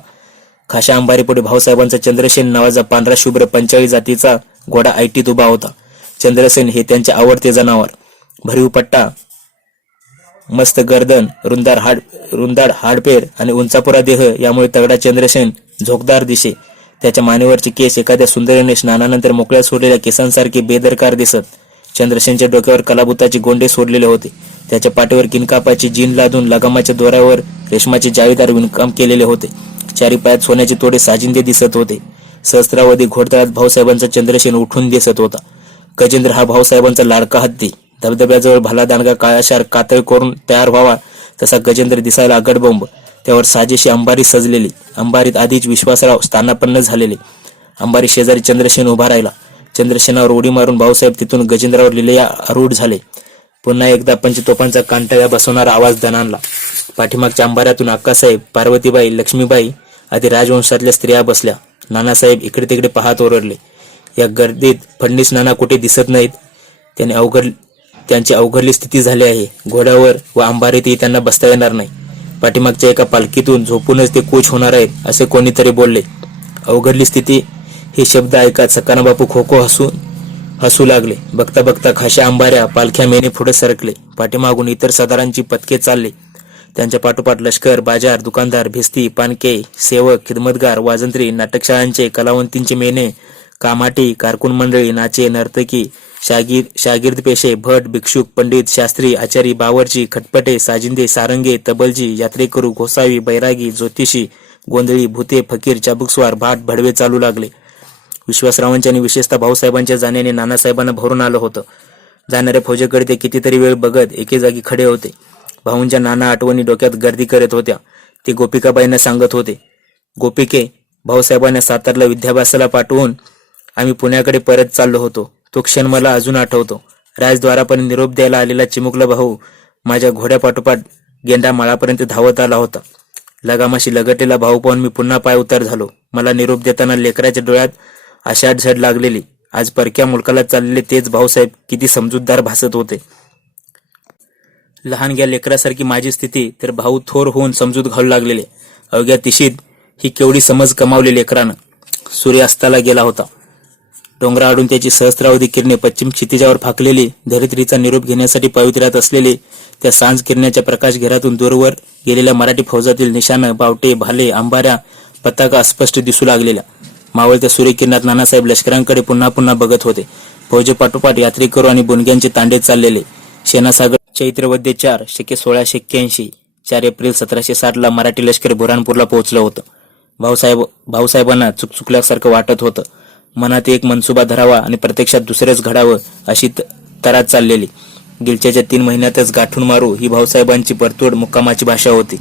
खाशा अंबारीपुढे भाऊसाहेबांचा चंद्रसेन नावाचा पांढरा शुभ्र 45 जातीचा घोडा ऐटीत उभा होता. चंद्रसेन हे त्यांचे आवडते जनावर. भरीव पट्टा, मस्त गर्दन, रुंदाड हाडपेर आणि उंचापुरा देह यामुळे तगडा चंद्रसेन झोकदार दिसे. त्याच्या मानेवरचे केस एखाद्या सुंदरीने स्नानानंतर मोकळ्या सोडलेल्या केसांसारखे बेदरकार दिसत. चंद्रसेनच्या डोक्यावर कलाबुताचे गोंडे सोडलेले होते. त्याच्या पाठीवर किनकापाची जीन लादून लगामाच्या दोऱ्यावर रेशमाचे जाळीदार विणकाम केलेले होते. चारी पायात सोन्याचे तोडे साजिंदे दिसत होते. सहस्त्रावधी घोडदळात भाऊसाहेबांचा चंद्रसेन उठून दिसत होता. गजेंद्र हा भाऊसाहेबांचा लाडका हत्ती. धबधब्याजवळ भाला दांडगा काळाशार कातळ करून तयार व्हावा तसा गजेंद्र दिसायला आगडबोंब. त्यावर साजेशी अंबारी सजलेली. अंबारीत आधीच विश्वासराव स्थानापन्न झालेले. अंबारी शेजारी चंद्रसेन उभा राहिला. चंद्रसेनावर उडी मारून भाऊसाहेब तिथून गजेंद्रावर लिलया आरूढ झाले. पुन्हा एकदा पंचतोफांचा कांटाळ्या बसवणारा आवाज दणाणला. पाठीमागच्या अंबाऱ्यातून अक्कासाहेब, पार्वतीबाई, लक्ष्मीबाई आदी राजवंशातल्या स्त्रिया बसल्या. नानासाहेब इकडे तिकडे पाहत ओरडले, या गर्दीत फडणीस नाना कुठे दिसत नाहीत. त्यांची अवघडली स्थिती झाली आहे. घोड्यावर व अंबारीतही त्यांना बसता येणार नाही. पाठीमागच्या एका पालखीतून झोपूनच ते कूच होणार आहेत असे कोणीतरी बोलले. अवघडली स्थिती हे शब्द ऐकत सकाना बापू खो खो हसू लागले. बघता बघता खाशा अंबाऱ्या, पालख्या मेने पुढे सरकले. पाठीमागून इतर सरदारांची पथके चालले. त्यांच्या पाठोपाठ लष्कर, बाजार, दुकानदार, भिस्ती, पानके, सेवक, खिदमतगार, वाजंत्री, नाटकशाळांचे, कलावंतींचे मेने, कामाटी, कारकून मंडळी, नाचे, नर्तकी, शागिर्द पेशे, भट, भिक्षुक, पंडित, शास्त्री, आचारी, बावरची, खटपटे, साजिंदे, सारंगे, तबलजी, यात्रेकरू, घोसावी, बैरागी, ज्योतिषी, गोंधळी, भूते, फकीर, चाबुकस्वार, भाट, भडवे चालू लागले. विश्वासरावांच्या आणि विशेषतः भाऊसाहेबांच्या जाण्याने नानासाहेबांना भरून आलं होतं. जाणाऱ्या फौजेकडे ते कितीतरी वेळ बघत एके जागी खडे होते. भाऊंच्या नाना आठवणी डोक्यात गर्दी करत होत्या. ते गोपिकाबाईंना सांगत होते, गोपिके, भाऊसाहेबांना सातारला विद्याभ्यासाला पाठवून आम्ही पुण्याकडे परत चाललो होतो. तो क्षण मला अजून आठवतो. राजद्वारापर्यंत निरोप द्यायला आलेला चिमुकला भाऊ माझ्या घोड्यापाठोपाठ गेंडा माळापर्यंत धावत आला होता. लगामाशी लगटलेला भाऊ पाहून मी पुन्हा पाय उतार झालो. मला निरोप देताना लेकराच्या डोळ्यात आषाढ झड लागलेली. आज परक्या मुलकाला चाललेले तेच भाऊसाहेब किती समजूतदार भासत होते. लहानग्या लेकरासारखी माझी स्थिती, तर भाऊ थोर होऊन समजूत घालू लागलेले. अवघ्या तिशीत ही केवढी समज कमावली लेकरानं. सूर्य अस्ताला गेला होता. डोंगराआडून त्याची सहस्रावधी किरणे पश्चिम क्षितिजावर फाकलेली, धरित्रीचा निरोप घेण्यासाठी पवित्र्यात असलेले त्या सांज किरण्याच्या प्रकाश घेरातून दूरवर गेलेल्या मराठी फौजातील निशाणं, बावटे, भाले, अंबाऱ्या, पताका अस्पष्ट दिसू लागलेल्या. मावळत्या सूर्यकिरणात नानासाहेब लष्करांकडे पुन्हा पुन्हा बघत होते. फौजेपाठोपाठ यात्रेकरू आणि बुणग्यांचे तांडे चाललेले. शेणासागर चैत्रवद्य 4 शके 1681 4 एप्रिल 1760 मराठी लष्कर बुऱ्हाणपूरला पोहोचलं होतं. भाऊसाहेबांना चुकचुकल्यासारखं वाटत होतं. मनात एक मनसुबा धरावा आणि प्रत्यक्षात दुसरेच घडावं अशी तरात चाललेली. गिलच्याच्या 3 महिन्यातच गाठून मारू ही भाऊसाहेबांची परतूड मुक्कामाची भाषा होती.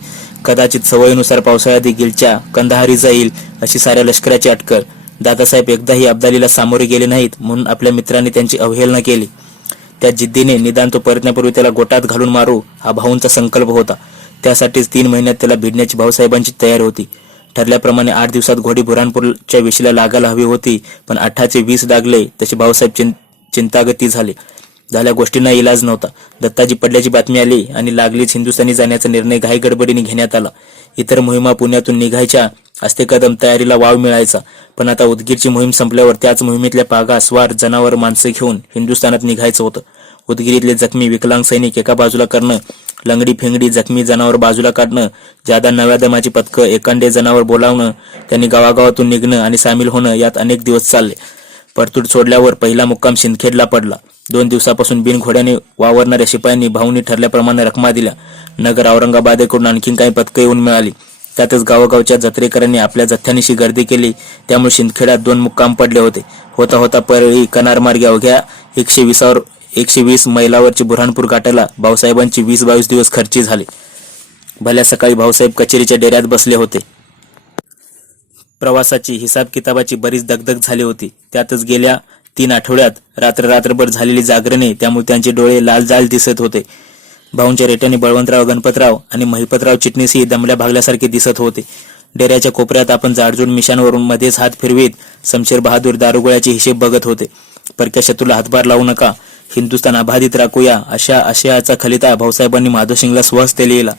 कदाचित सवयीनुसार पावसाळ्यात गिलच्या कंदाहारी जाईल अशी साऱ्या लष्कराची अटकळ. दादासाहेब एकदाही अब्दालीला सामोरे गेले नाहीत म्हणून आपल्या मित्रांनी त्यांची अवहेलना केली. त्या जिद्दीने निदान तो परतण्यापूर्वी त्याला गोटात घालून मारू हा भाऊंचा संकल्प होता. त्यासाठीच 3 महिन्यात त्याला भिडण्याची भाऊसाहेबांची तयारी होती. ठरल्याप्रमाणे 8 दिवसात घोडी बुऱ्हाणपूरच्या विशीला लागायला हवी होती, पण 8चे 20 लागले तसे भाऊसाहेब चिंतागती झाल्या गोष्टींना इलाज नव्हता. दत्ताजी पडल्याची बातमी आली आणि लागलीच हिंदुस्थानी जाण्याचा निर्णय घाईगडबडीने घेण्यात आला. इतर मोहिमा पुण्यातून निघायच्या असते कदम तयारीला वाव मिळायचा, पण आता उदगीरची मोहीम संपल्यावर त्याच मोहिमेतल्या पागा, स्वार, जनावर, माणसं घेऊन हिंदुस्थानात निघायचं होतं. उदगीरीतले जखमी विकलांग सैनिक एका बाजूला करणं, लंगडी फेंगडी जखमी जनावर बाजूला काढणं, जादा नव्या दमाची पथकं, एकांडे जनावर बोलावणं, त्यांनी गावागावातून निघणं आणि सामील होणं यात अनेक दिवस चालले. परतूड सोडल्यावर पहिला मुक्काम सिंदखेडला पडला. 2 दिवसापासून बिनघोड्याने वावरणाऱ्या शिपायांनी भाऊंनी ठरल्याप्रमाणे रकमा दिल्या. नगर औरंगाबादेकडून आणखीन काही पथकं येऊन मिळाली. त्यातच गावोगावच्या जत्रेकरांनी आपल्या जथ्यानिशी गर्दी केली. त्यामुळे सिंदखेडात 2 मुक्काम पडले होते. होता होता परळी कनार मार्गे अवघ्या 120 मैलावरची बुऱ्हाणपूर गाठायला भाऊसाहेबांची 20-22 दिवस खर्ची झाले. भल्या सकाळी भाऊसाहेब कचेरीच्या डेऱ्यात बसले होते. प्रवासाची हिसाब किताबाची बरीच दगदग झाली होती. त्यातच गेल्या 3 आठवड्यात रात्रभर झालेली जागरणे, त्यामुळे त्यांचे डोळे लाल दिसत होते. भाऊंच्या रेट्याने बळवंतराव, गणपतराव आणि महिपतराव चिटणीसही दमल्या भागल्यासारखे दिसत होते. डेऱ्याच्या कोपऱ्यात आपण जाडजूड मिशांवरून मध्येच हात फिरवीत शमशेर बहादूर दारुगोळ्याचे हिशेब बघत होते. परक्या शत्रूला हातभार लावू नका, हिंदुस्थान अबाधित राखूया अशा आशयाचा खलिता भाऊसाहेबांनी माधवसिंगला स्वहस्ते लिहिला.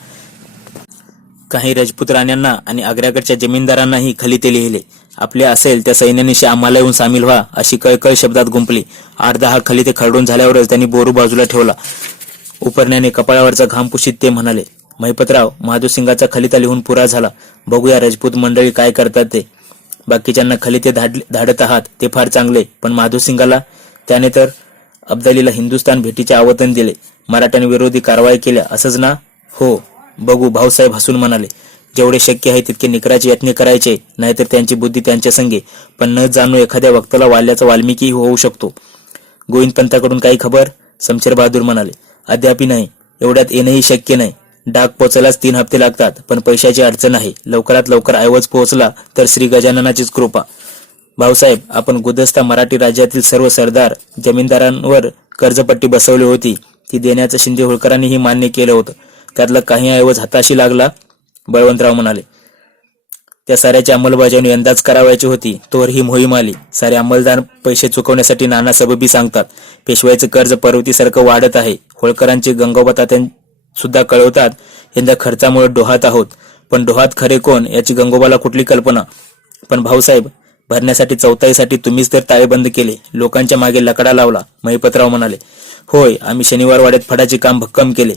काही राजपूत राण्यांना आणि आग्र्याकडच्या जमीनदारांनाही खलिते लिहिले. आपले असेल त्या सैन्यानिशी आम्हाला येऊन सामील व्हा अशी कळकळ शब्दात गुंपली. 8-10 खलिते खरडून झाल्यावरच त्यांनी बोरू बाजूला ठेवला. उपरण्याने कपाळावरचा घाम पुशीत ते म्हणाले, महिपतराव, माधवसिंगाचा खलिता लिहून पुरा झाला. बघूया राजपूत मंडळी काय करतात ते. बाकीच्यांना खलिते धाडत आहात ते फार चांगले, पण माधवसिंगाला त्याने तर अब्दालीला हिंदुस्थान भेटीचे आवाहन दिले. मराठ्यांविरोधी कारवाई केल्या असंच ना? हो. बघू, भाऊसाहेब हसून म्हणाले. जेवढे शक्य आहे तितके निकराचे यत्न करायचे, नाहीतर त्यांची बुद्धी त्यांच्या संगे. पण न जाणू एखाद्या वक्ताला वाल्याचा वाल्मिकी होऊ शकतो. गोविंदपंताकडून काही खबर? शमशेर बहादूर म्हणाले. अद्यापी नाही. एवढ्यात येणंही शक्य नाही. डाक पोचायलाच 3 हप्ते लागतात. पण पैशाची अडचण आहे. लवकरात लवकर ऐवज पोहोचला तर श्री गजाननाचीच कृपा. भाऊसाहेब, आपण गुदस्ता मराठी राज्यातील सर्व सरदार जमीनदारांवर कर्जपट्टी बसवली होती. ती देण्याचं शिंदे होळकरांनीही मान्य केलं होतं. त्यातला काही ऐवज हाताशी लागला? बळवंतराव म्हणाले. त्या साऱ्याची अंमलबजावणी यंदाच करावायची होती. तोवर ही मोहीम आली. सारे अंमलदार पैसे चुकवण्यासाठी नाना सबबी सांगतात. पेशवाईचं कर्ज पर्वतीसारखं वाढत आहे. होळकरांचे गंगोबा तात्यां सुद्धा कळवतात, यंदा खर्चामुळे डोहात आहोत. पण डोहात खरे कोण याची गंगोबाला कुठली कल्पना? पण भाऊसाहेब, भरण्यासाठी चौथाईसाठी तुम्हीच तर ताळेबंद केले. लोकांच्या मागे लकडा लावला. महिपतराव म्हणाले. होय, आम्ही शनिवार वाड्यात फडाचे काम भक्कम केले.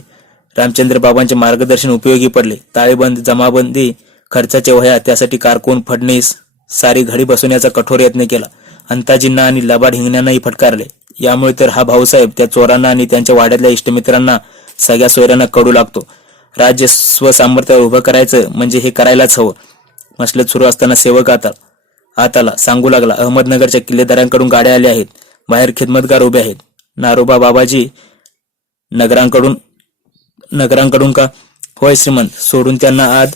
रामचंद्र बाबांचे मार्गदर्शन उपयोगी पडले. ताळेबंद, जमाबंदी, खर्चाचे वह्या, त्यासाठी कारकून, फडणीस सारी घडी बसवण्याचा कठोर यत्न केला. अंताजींना आणि लबाड हिंगण्यांनाही फटकारले. यामुळे तर हा भाऊसाहेब त्या चोरांना आणि त्यांच्या वाड्यातल्या इष्टमित्रांना, सगळ्या सोयऱ्यांना कडू लागतो. राज्य स्वसामर्थ्यावर उभं करायचं म्हणजे हे करायलाच हवं. मसलत सुरू असताना सेवक आताला सांगू लागला, अहमदनगरच्या किल्लेदारांकडून गाड्या आल्या आहेत. बाहेर खिदमतगार उभे आहेत. नारोबा बाबाजी नगरांकडून का? होय श्रीमंत, सोडून त्यांना आत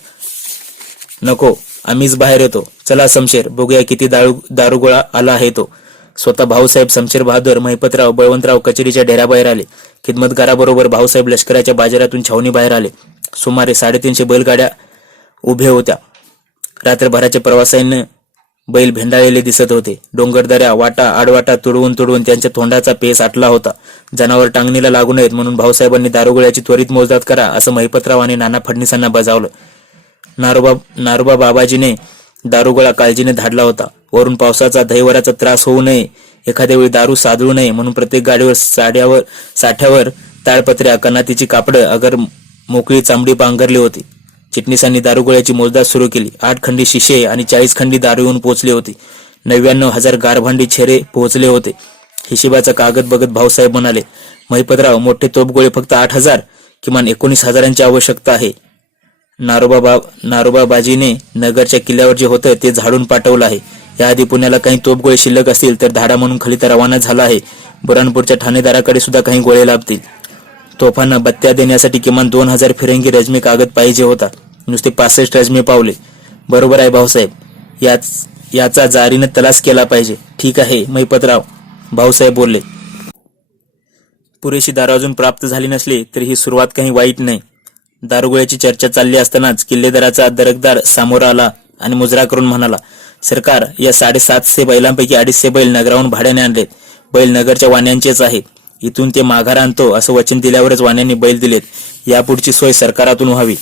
नको, आम्हीच बाहेर येतो. चला शमशेर, बघूया किती दारुगोळा आला आहे तो. स्वतः भाऊसाहेब, शमशेर बहादूर, महिपतराव, बळवंतराव कचेरीच्या ढेऱ्याबाहेर आले. खिदमतगाराबरोबर भाऊसाहेब लष्कराच्या बाजारातून छावणी बाहेर आले. सुमारे 350 बैलगाड्या उभ्या होत्या. रात्रभराच्या प्रवासाने बैल भेंडाळलेले दिसत होते. डोंगरदऱ्या, वाटा, आडवाटा तुडवून तुडवून त्यांच्या तोंडाचा पेस आटला होता. जनावर टांगणीला लागू नयेत म्हणून भाऊसाहेबांनी दारुगोळ्याची त्वरित मोजदाद करा असं महिपतराव आणि नाना फडणीसांना बजावलं. नारोबा बाबाजीने दारुगोळा काळजीने धाडला होता. वरून पावसाचा, दहीवराचा त्रास होऊ नये, एखाद्या वेळी दारू सादळू नये म्हणून प्रत्येक गाडीवर साठ्यावर ताळपत्र्या, कनातीची कापडं, अगर मोकळी चांबडी पांघरली होती. चिटणीसांनी दारुगोळ्याची मोजदाद सुरू केली. 8 खंडी शिशे आणि 40 खंडी दारू येऊन पोहोचले होते. 99,000 गारभांडी छेरे पोहोचले होते. हिशेबाचा कागद बघत भाऊसाहेब म्हणाले, महिपतराव, मोठे तोपगोळे फक्त 8,000, किमान 19,000ची आवश्यकता आहे. नारोबा बाजीने नगरच्या किल्ल्यावर जे होतं ते झाडून पाठवलं आहे. याआधी पुण्याला काही तोपगोळे शिल्लक असतील तर धाडा म्हणून खलिता रवाना झाला आहे. बुरानपूरच्या ठाणेदाराकडे सुद्धा काही गोळे लाभतील. तोफांना बत्त्या देण्यासाठी किमान 2,000 फिरंगी रजमी कागद पाहिजे होता. नुसते 65 रजमी पावले. बरोबर आहे भाऊसाहेब, याचा जारीनं तलास केला पाहिजे. ठीक आहे महिपतराव, भाऊसाहेब बोलले. पुरेशी दारू अजून प्राप्त झाली नसली तरी ही सुरुवात काही वाईट नाही. दारुगोळ्याची चर्चा चालली असतानाच किल्लेदाराचा दरकदार सामोरा आला आणि मुजरा करून म्हणाला, सरकार, या 750 बैलांपैकी 250 बैल नगराहून भाड्याने आणलेत. बैल नगरच्या वाण्यांचेच आहेत. इथून ते माघार आणतो असं वचन दिल्यावरच वाण्यांनी बैल दिलेत. यापुढची सोय सरकारातून व्हावी.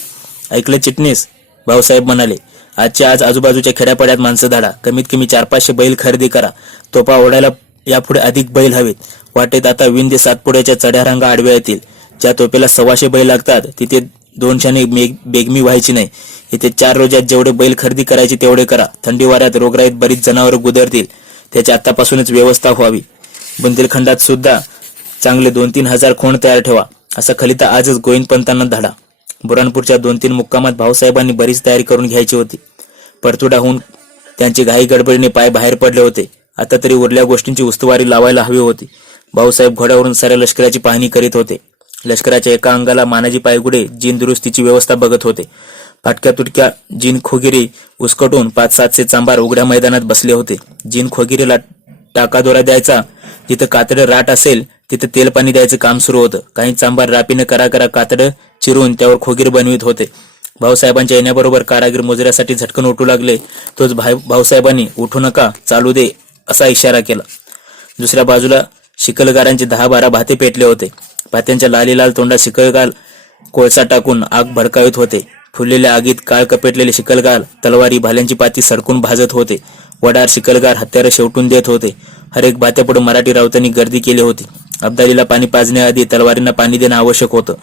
ऐकलं चिटणीस? भाऊसाहेब म्हणाले. आजच्या आज आजूबाजूच्या खेड्यापाड्यात माणसं धाडा. कमीत कमी 400-500 बैल खरेदी करा. तोपा ओढायला यापुढे अधिक बैल हवेत. वाटेत आता विंध्य 7 पुढ्याच्या चढ्या रांगा आडव्या येतील. ज्या तोपेला 125 बैल लागतात तिथे 200 बेगमी व्हायची नाही. इथे 4 रोजात जेवढे बैल खरेदी करायचे तेवढे करा. थंडी वाऱ्यात रोगराईत बरीच जनावरं गुदरतील. त्याची आतापासूनच व्यवस्था व्हावी. बुंदेलखंडात सुद्धा चांगले 2-3 हजार खोंड तयार ठेवा. असा खलिता आजच गोविंदपंतांना धाडा. बुरानपूरच्या 2-3 मुक्कामात भाऊसाहेबांनी बरीच तयारी करून घ्यायची होती. परतुडाहून त्यांचे घाई गडबडीने पाय बाहेर पडले होते. आता तरी उरल्या गोष्टींची उस्तवारी लावायला हवी होती. भाऊसाहेब घोड्यावरून साऱ्या लष्कराची पाहणी करीत होते. लष्कराच्या एका अंगाला मानाजी पायगुडे जीन दुरुस्तीची व्यवस्था बघत होते. फाटक्या तुटक्या जीन खोगिरी उसकटून 500-700 चांबार उघड्या मैदानात बसले होते. जीन खोगिरीला टाकादोरा द्यायचा. जिथं कातडं राट असेल तिथं तेल पाणी द्यायचं काम सुरू होतं. काही चांबार रापीनं करा कातडं चिरून त्यावर खोगीर बनवित होते. भाऊसाहेबांच्या येण्याबरोबर कारागीर मुजऱ्यासाठी झटकन उठू लागले. तोच भाऊसाहेबांनी उठू नका, चालू दे असा इशारा केला. दुसऱ्या बाजूला शिकलगारांचे 10-12 भाते पेटले होते. भात्यांच्या लालीलाल तोंडात शिकलगार कोळसा टाकून आग भडकावित होते. फुललेल्या आगीत काळ कपेटलेले शिकलगार तलवारी भाल्यांची पाती सडकून भाजत होते. वडार शिकलगार हत्यारं शेवटून देत होते. हर एक भात्यापुढे मराठी राऊतांनी गर्दी केली होती. अब्दालीला पाणी पाजण्याआधी तलवारींना पाणी देणं आवश्यक होतं.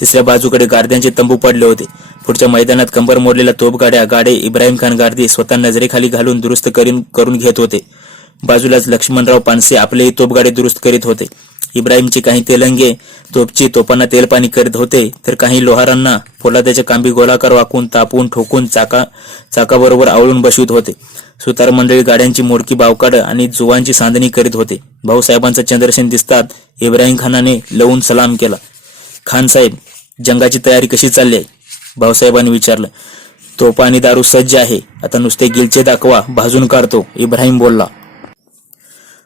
तिसऱ्या बाजूकडे गार्द्यांचे तंबू पडले होते. पुढच्या मैदानात कंबर मोडलेल्या तोफगाड्या गाडे इब्राहिम खान गार्दी स्वतः नजरेखाली घालून दुरुस्त करून घेत होते. बाजूलाच लक्ष्मणराव पानसे आपलेही तोफगाडे दुरुस्त करीत होते. इब्राहिमचे काही तेलंगे तोपची तोफांना तेलपाणी करीत होते, तर काही लोहारांना पोलादाच्या कांबी गोलाकार वाकून तापून ठोकून चाकाबरोबर आवळून बसवित होते. सुतार मंडळी गाड्यांची मोडकी बावकाड आणि जुवांची सांधणी करीत होते. भाऊसाहेबांचा चंद्रसेन दिसतात इब्राहिम खानाने लवून सलाम केला. खान साहेब, जंगाची तयारी कशी चालली आहे? भाऊसाहेबांनी विचारलं. तोफा आणि दारू सज्ज आहे, आता नुसते गिलचे दाखवा, भाजून काढतो, इब्राहिम बोलला.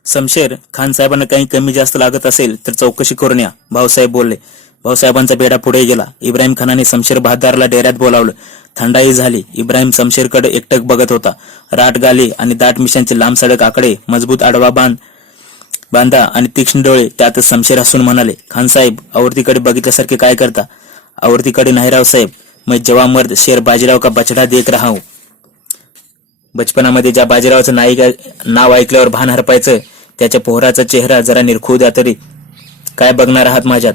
शमशेर, खान साहेबांना काही कमी जास्त लागत असेल तर चौकशी करून या, भाऊसाहेब बोलले. भाऊसाहेबांचा बेडा पुढे गेला. इब्राहिम खानाने शमशेर बहाद्दारला डेऱ्यात बोलावलं. थंडाई झाली. इब्राहिम शमशेरकडे एकटक बघत होता. राट गाले आणि दाट मिशांचे लांब सडक आकडे, मजबूत आडवा बांधा आणि तीक्ष्ण डोळे. त्यातच शमशेर हसून म्हणाले, खान साहेब, आवर्तीकडे बघितल्यासारखे काय करता? आवर्तीकडे नाही राव साहेब, मैं जवा मर्द शेर बाजीराव का बछडा देख रहा हूं. बचपनामध्ये ज्या बाजीरावाचं नाव ऐकल्यावर भान हरपायचं, त्याच्या पोहराचा चेहरा जरा निरखू द्या तरी. काय बघणार आहात माझ्यात?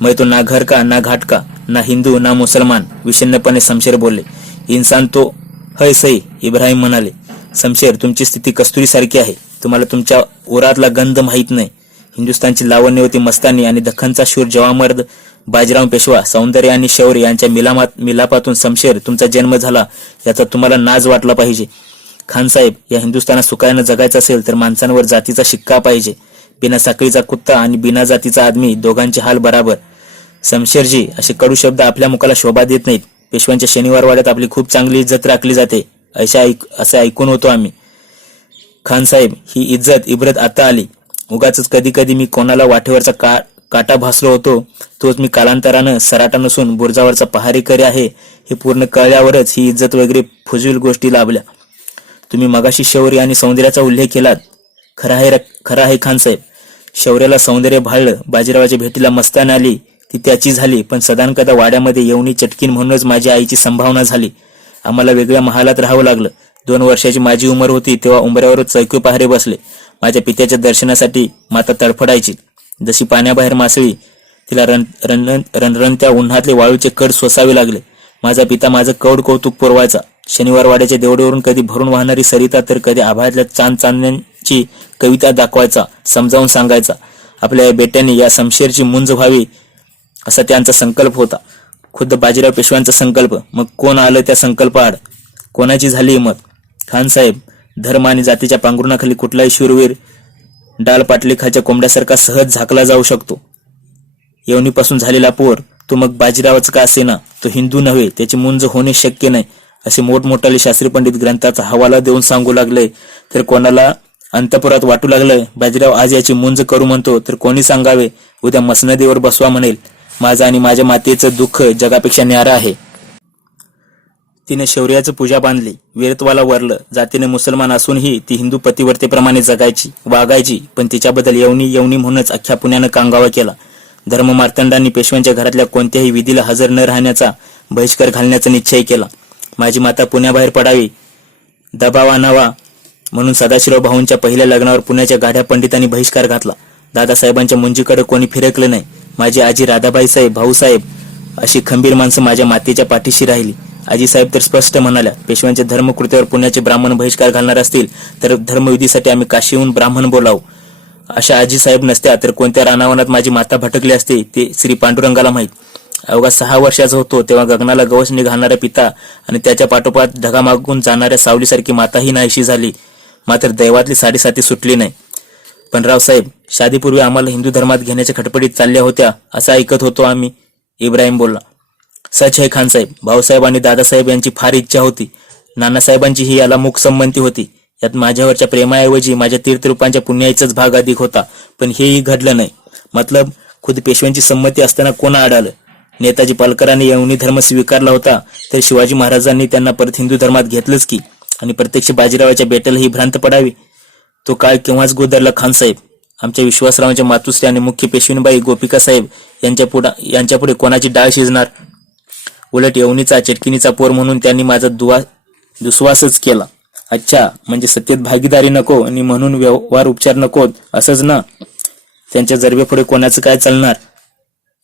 मैं तो ना घर का ना घाट का, ना हिंदू ना मुसलमान, विषण्णपणे शमशेर बोलले. इन्सान तो है सही, इब्राहिम म्हणाले. शमशेर, तुमची स्थिती कस्तुरी सारखी आहे. तुम्हाला तुमच्या उरातला गंध माहीत नाही. हिंदुस्थानची लावण्यवती मस्तानी आणि दख्खनचा शूर जवामर्द बाजीराव पेशवा, सौंदर्य आणि शौर्य यांच्या मिलापातून शमशेर तुमचा जन्म झाला, याचा तुम्हाला नाज वाटला पाहिजे. खान साहेब, या हिंदुस्थानात सुखाने जगायचं असेल तर माणसांवर जातीचा शिक्का पाहिजे. बिना साखळीचा कुत्ता आणि बिना जातीचा आदमी, दोघांचे हाल बराबर. शमशेरजी, असे कडू शब्द आपल्या मुखाला शोभा देत नाहीत. पेशव्यांच्या शनिवार वाड्यात आपली खूप चांगली इज्जत राखली जाते, असे ऐकून होतो आम्ही. खान साहेब, ही इज्जत इब्रत आता आली. उगाच कधी कधी मी कोणाला वाटेवरचा काटा भासलो होतो, तोच मी कालांतरानं सराटा नसून बुरजावरचा पहारेकरी आहे हे पूर्ण कळल्यावरच ही इज्जत वगैरे फुजूल गोष्टी लाभल्या. तुम्ही मगाशी शौर्य आणि सौंदर्याचा उल्लेख केलात. खरा आहे खान साहेब. शौर्याला सौंदर्य भाळलं. बाजीरावाच्या भेटीला मस्तान आली ती त्याची झाली, पण सदानकदा वाड्यामध्ये येऊनी चटकीन म्हणूनच माझ्या आईची संभावना झाली. आम्हाला वेगळ्या महालात राहावं लागलं. 2 वर्षाची माझी उमर होती तेव्हा उंबऱ्यावर चौकी पहारे बसले. माझ्या पित्याच्या दर्शनासाठी माता तडफडायची. जशी पाण्याबाहेर मासळी, तिला रणरणत्या उन्हातले वाळूचे कड सोसावे लागले. माझा पिता माझं कौड कौतुक पुरवायचा. शनिवार वाड्याच्या देवडीवरून कधी भरून वाहणारी सरिता तर कधी आभाळातल्या चांदण्यांची कविता दाखवायचा, समजावून सांगायचा. आपल्या या बेट्याने या शमशेरची मुंज व्हावी असा त्यांचा संकल्प होता. खुद्द बाजीराव पेशव्यांचा संकल्प. मग कोण आलं त्या संकल्पाआड? कोणाची झाली हिंमत? खान साहेब, धर्म आणि जातीच्या पांघरुणाखाली कुठलाही शूरवीर डाल पाटलीखालच्या कोंबड्यासारखा सहज झाकला जाऊ शकतो. येवनीपासून झालेला पोर, तो मग बाजीरावाच का असेना, तो हिंदू नव्हे, त्याची मुंज होणे शक्य नाही, असे मोठमोठाले शास्त्री पंडित ग्रंथाचा हवाला देऊन सांगू लागले. तर कोणाला अंतपुरात वाटू लागलं, बाजीराव आज याची मुंज करू म्हणतो, तर कोणी सांगावे उद्या मसनदीवर बसवा म्हणेल. माझं आणि माझ्या मातेचं दुःख जगापेक्षा न्यारं आहे. तिने शौर्याचं पूजा बांधली, वीरत्वाला वरलं. जातीने मुसलमान असूनही ती हिंदू पतिव्रतेप्रमाणे जगायची, वागायची. पण तिच्याबद्दल येवनी म्हणूनच अख्ख्या पुण्यानं कांगावा केला. धर्ममार्तंडांनी पेशव्यांच्या घरातल्या कोणत्याही विधीला हजर न राहण्याचा बहिष्कार घालण्याचा निश्चय केला. माझी माता पुण्याबाहेर पडावी, दबाव आणावा म्हणून सदाशिवराव भाऊंच्या पहिल्या लग्नावर पुण्याच्या गाढ्या पंडितांनी बहिष्कार घातला. दादासाहेबांच्या मुंजीकडे कोणी फिरकलं नाही. माझी आजी राधाबाई साहेब, भाऊसाहेब अशी खंबीर माणसं माझ्या मातेच्या पाठीशी राहिली. आजीसाहेब तर स्पष्ट म्हणाल्या, पेशव्यांच्या धर्मकृतीवर पुण्याचे ब्राह्मण बहिष्कार घालणार असतील तर धर्मविधीसाठी आम्ही काशीहून ब्राह्मण बोलावू. अशा आजीसाहेब नसत्या तर कोणत्या रानावनात माझी माता भटकली असते ते श्री पांडुरंगाला माहीत. अवघा 6 वर्षाचा होतो तेव्हा गगनाला गवसणी घालणारा पिता आणि त्याच्या पाठोपाठ ढगामागून जाणाऱ्या सावलीसारखी माताही नाहीशी झाली. मात्र दैवातली साडेसाती सुटली नाही. पण रावसाहेब, शादीपूर्वी आम्हाला हिंदू धर्मात घेण्याच्या खटपटीत चालल्या होत्या असं ऐकत होतो आम्ही, इब्राहिम बोलला. सच है खान साहेब, भाऊसाहेब आणि दादासाहेब यांची फार इच्छा होती. नानासाहेबांची ही याला मूक संमती होती. यात माझ्यावरच्या प्रेमाऐवजी माझ्या तीर्थरूपांच्या पुण्याईचाच भाग अधिक होता. पण हेही घडलं नाही. मतलब खुद पेशव्यांची संमती असताना कोण आडालं? नेताजी पालकरांनी येवनी धर्म स्वीकारला होता तर शिवाजी महाराजांनी त्यांना परत हिंदू धर्मात घेतलंच की. आणि प्रत्यक्ष बाजीरावाच्या बेट्याला ही भ्रांत पडावी. तो काळ केव्हाच गोदरला खान साहेब. आमच्या विश्वासरावांच्या मातुश्री आणि मुख्य पेशवीनबाई गोपिका साहेब यांच्यापुढे कोणाची डाळ शिजणार? उलट येवनीचा चटकिनीचा पोर म्हणून त्यांनी माझा दुस्वासच केला. अच्छा, म्हणजे सत्तेत भागीदारी नको आणि म्हणून व्यवहार उपचार नकोत असंच ना? त्यांच्या जरबेपुढे कोणाचं काय चालणार?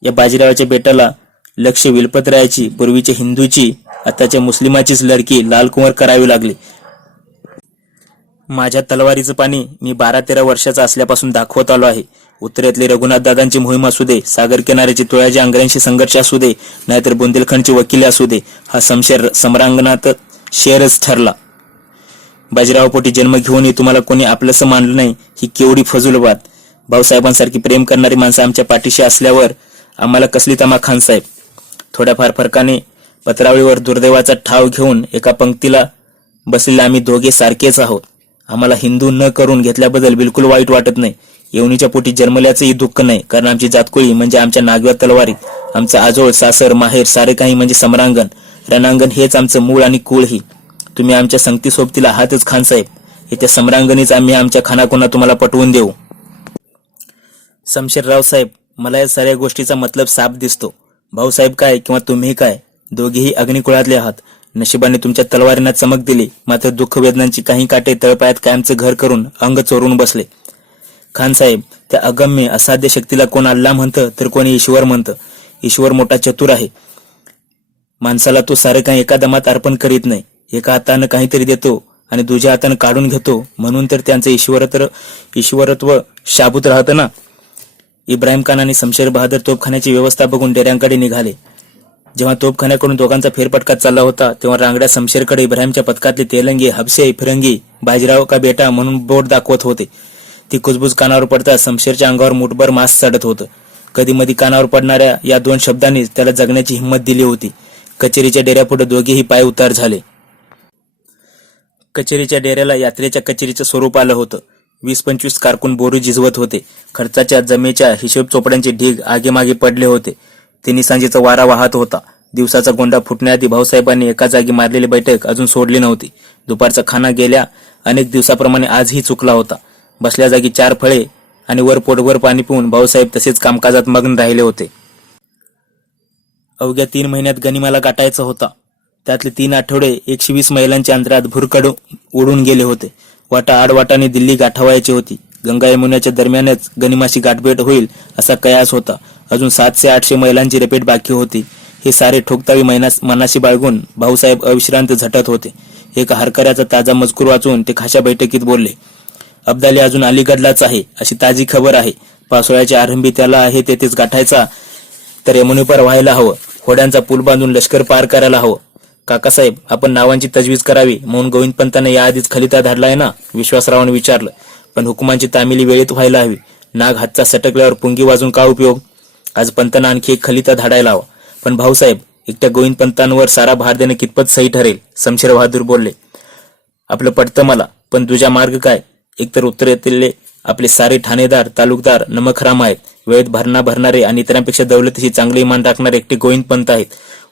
या बाजीरावाच्या बेटाला लक्ष विलपतरायाची, पूर्वीच्या हिंदूची, आताच्या मुस्लिमाचीच लडकी लालकुंवर करावी लागली. माझ्या तलवारीचं पाणी मी 12-13 वर्षाचा असल्यापासून दाखवत आलो आहे. उत्तरेतली रघुनाथ दादांची मोहीम असू दे, सागर किनाऱ्याची तुळाजी अंगऱ्यांशी संघर्ष असू दे, नाहीतर बुंदेलखंडची वकिली असू दे, हा शमशेर सम्रांगणात शेरच ठरला. बाजीरावपोटी जन्म घेऊनही तुम्हाला कोणी आपलंसं मानलं नाही, ही केवढी फजूल बात. भाऊसाहेबांसारखी प्रेम करणारी माणसं आमच्या पाठीशी असल्यावर आम्हाला कसली तमा खानसाहेब. थोड्याफार फरकाने पत्रावळीवर दुर्दैवाचा ठाव घेऊन एका पंक्तीला बसलेले आम्ही दोघे सारखेच आहोत. आम्हाला हिंदू न करून घेतल्याबद्दल बिलकुल वाईट वाटत नाही. येवणीच्या पोटी जन्मल्याचंही दुःख नाही, कारण आमची जातकुळी म्हणजे आमच्या नागव्या तलवारी, आमचं आजोळ सासर माहेर सारे काही म्हणजे सम्रांगण रणांगण हेच आमचं मूळ आणि कुळही. तुम्ही आमच्या संगती सोबतीला आहातच खानसाहेब. येत्या सम्रांगणीच आम्ही आमच्या खानाकोना तुम्हाला पटवून देऊ. शमशेरराव साहेब, मला या साऱ्या गोष्टीचा मतलब साफ दिसतो. भाऊसाहेब काय किंवा तुम्ही काय, दोघेही अग्निकुळातले आहात. नशिबाने तुमच्या तलवारींना चमक दिली, मात्र दुःख वेदनांची काही काटे तळपायात कायमचं घर करून अंग चोरून बसले. खानसाहेब, त्या अगम्य असाध्य शक्तीला कोण अल्लाह म्हणतं तर कोणी ईश्वर म्हणतं. ईश्वर मोठा चतुर आहे. माणसाला तो सारं काही एका दमात अर्पण करीत नाही. एका हातानं काहीतरी देतो आणि दुसऱ्या हातानं काढून घेतो, म्हणून तर त्यांचं ईश्वरत्व शाबूत राहतं ना. इब्राहिम खान आणि शमशेर बहादर तोफखान्याची व्यवस्था बघून डेऱ्यांकडे निघाले. जेव्हा तोफखान्याकडून दोघांचा फेरफटका चालला होता, तेव्हा रांगड्या शमशेरकडे इब्राहिमच्या पथकातले तेलंगी, हबशे, फिरंगी बाजीराव का बेटा म्हणून बोट दाखवत होते. ती कुजबुज कानावर पडता शमशेरच्या अंगावर मुठभर मांस चढत होतं. कधी मधी कानावर पडणाऱ्या या 2 शब्दांनीच त्याला जगण्याची हिंमत दिली होती. कचेरीच्या डेऱ्यापुढे दोघेही पाय उतार झाले. कचेरीच्या डेऱ्याला यात्रेच्या कचेरीचं स्वरूप आलं होतं. 20-25 कारकून बोरू झिजवत होते. खर्चाच्या जमेच्या हिशोब चोपड्यांचे ढीग आगेमागे पडले होते. तिन्ही सांजेचा वारा वाहत होता. दिवसाचा गोंडा फुटण्याआधी भाऊसाहेबांनी एका जागी मारलेली बैठक अजून सोडली नव्हती. दुपारचा खाना गेल्या अनेक दिवसाप्रमाणे आजही चुकला होता. बसल्या जागी 4 फळे आणि वर पोटभर पाणी पिऊन भाऊसाहेब तसेच कामकाजात मग्न राहिले होते. अवघ्या 3 महिन्यात गनिमाला गाठायचा होता. त्यातले 3 आठवडे 120 मैलांच्या अंतरात भुरकड उडून गेले होते. वाटा आडवाटाने दिल्ली गाठावायची होती. गंगा यमुनाच्या दरम्यानच गनिमाशी गाठभेट होईल असा कयास होता. अजून 700-800 मैलांची रेपेट बाकी होती. हे सारे ठोकताळी मनाशी बाळगून भाऊसाहेब अविश्रांत झटत होते. एका हरकऱ्याचा ताजा मजकूर वाचून ते खाशा बैठकीत बोलले. अब्दाली अजून अलीगडलाच आहे अशी ताजी खबर आहे. पावसाळ्याच्या आरंभी त्याला आहे तेथेच गाठायचा तर यमुनेपार व्हायला हवं. होड्यांचा पूल बांधून लष्कर पार करायला हवं. काकासाहेब, आपण नावांची तजवीज करावी म्हणून गोविंदपंतांना याआधीच खलिता धाडलाय ना, विश्वासरावाने विचारलं. पण हुकुमांची तामिली वेळेत व्हायला हवी. नाग हातचा सटकल्यावर पुंगी वाजून का उपयोग. आज पंतांना आणखी एक खलिता धाडायला हवा. पण भाऊसाहेब, एकट्या गोविंदपंतांवर सारा भार देणं कितपत सही ठरेल. शमशेर बहादूर बोलले. आपलं पटतं मला, पण तुझा मार्ग काय. एकतर उत्तरेतले आपले सारे ठाणेदार तालुकदार नमखराम आहेत. वेळेत भरणारे आणि इतरांपेक्षा दौलतीशी चांगले इमान राखणारे एकटे गोविंदपंत आहेत.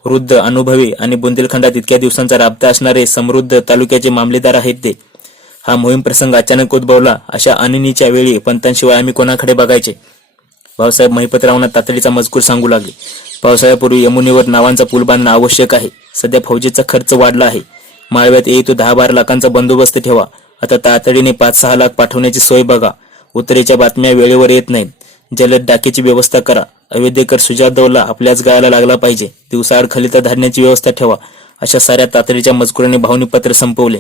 वृद्ध, अनुभवी आणि बुंदेलखंडात इतक्या दिवसांचा राबता असणारे समृद्ध तालुक्याचे मामलेदार आहेत ते. हा मोहीम प्रसंग अचानक उद्भवला. अशा अनिनीच्या वेळी पंतांशिवाय आम्ही कोणाकडे बघायचे. भाऊसाहेब महिपतरावांना तातडीचा मजकूर सांगू लागले. पावसाळ्यापूर्वी यमुनेवर नावांचा पूल बांधणं आवश्यक आहे. सध्या फौजेचा खर्च वाढला आहे. माळव्यात येई तो 10-12 लाखांचा बंदोबस्त ठेवा. आता तातडीने 5-6 लाख पाठवण्याची सोय बघा. उत्तरेच्या बातम्या वेळेवर येत नाहीत. जलद डाकीची व्यवस्था करा. अवैधकर सुजादौला आपल्याच गायला लागला पाहिजे. दिवसाआड खलिता धाडण्याची व्यवस्था ठेवा. अशा साऱ्या तातडीच्या मजकुराने भाऊनी पत्र संपवले.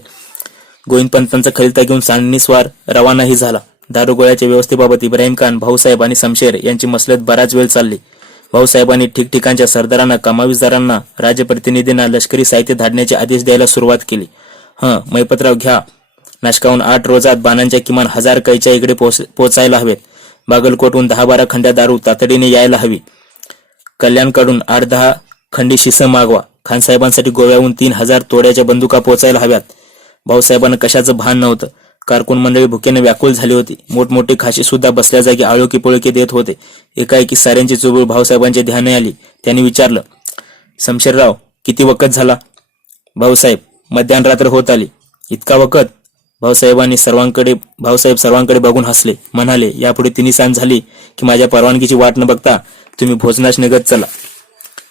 गोविंदपंतांचा खलिता घेऊन सांडणीस्वार रवानाही झाला. दारुगोळ्याच्या व्यवस्थेबाबत इब्राहिम खान, भाऊसाहेब आणि शमशेर यांची मसलत बराच वेळ चालली. भाऊसाहेबांनी ठिकठिकाणच्या सरदारांना, कमावीसदारांना, राजप्रतिनिधींना लष्करी साहित्य धाडण्याचे आदेश द्यायला सुरुवात केली. मैपतराव घ्या. नाशकाहून 8 रोजात बाणांच्या किमान 1000 कैच्या इकडे पोचायला हवेत. बागलकोटहून 10-12 खंड्या दारू तातडीने यायला हवी. कल्याणकडून 8-10 खंडी शिसं मागवा. खानसाहेबांसाठी गोव्याहून 3000 तोड्याच्या बंदुका पोचायला हव्यात. भाऊसाहेबांना कशाचं भान नव्हतं. कारकून मंडळी भुकेने व्याकुळ झाली होती. मोठमोठे खाशी सुद्धा बसल्या जागी आळोकी पोळके देत होते. एकाएकी साऱ्यांची चुबूळ भाऊसाहेबांच्या ध्यानी आली. त्यांनी विचारलं, शमशेरराव, किती वखत झाला. भाऊसाहेब, मध्यान रात्र होत आली. इतका वखत. भाऊसाहेब सर्वांकडे बघून हसले. म्हणाले, यापुढे 3 सांज झाली की माझ्या परवानगीची वाट न बघता तुम्ही भोजनास निघत चला.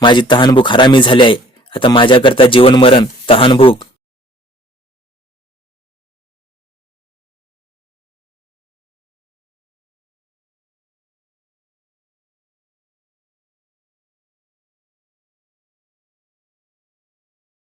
माझी तहानभूक हरामी झाली आहे. आता माझ्याकरता जीवन मरण, तहानभूक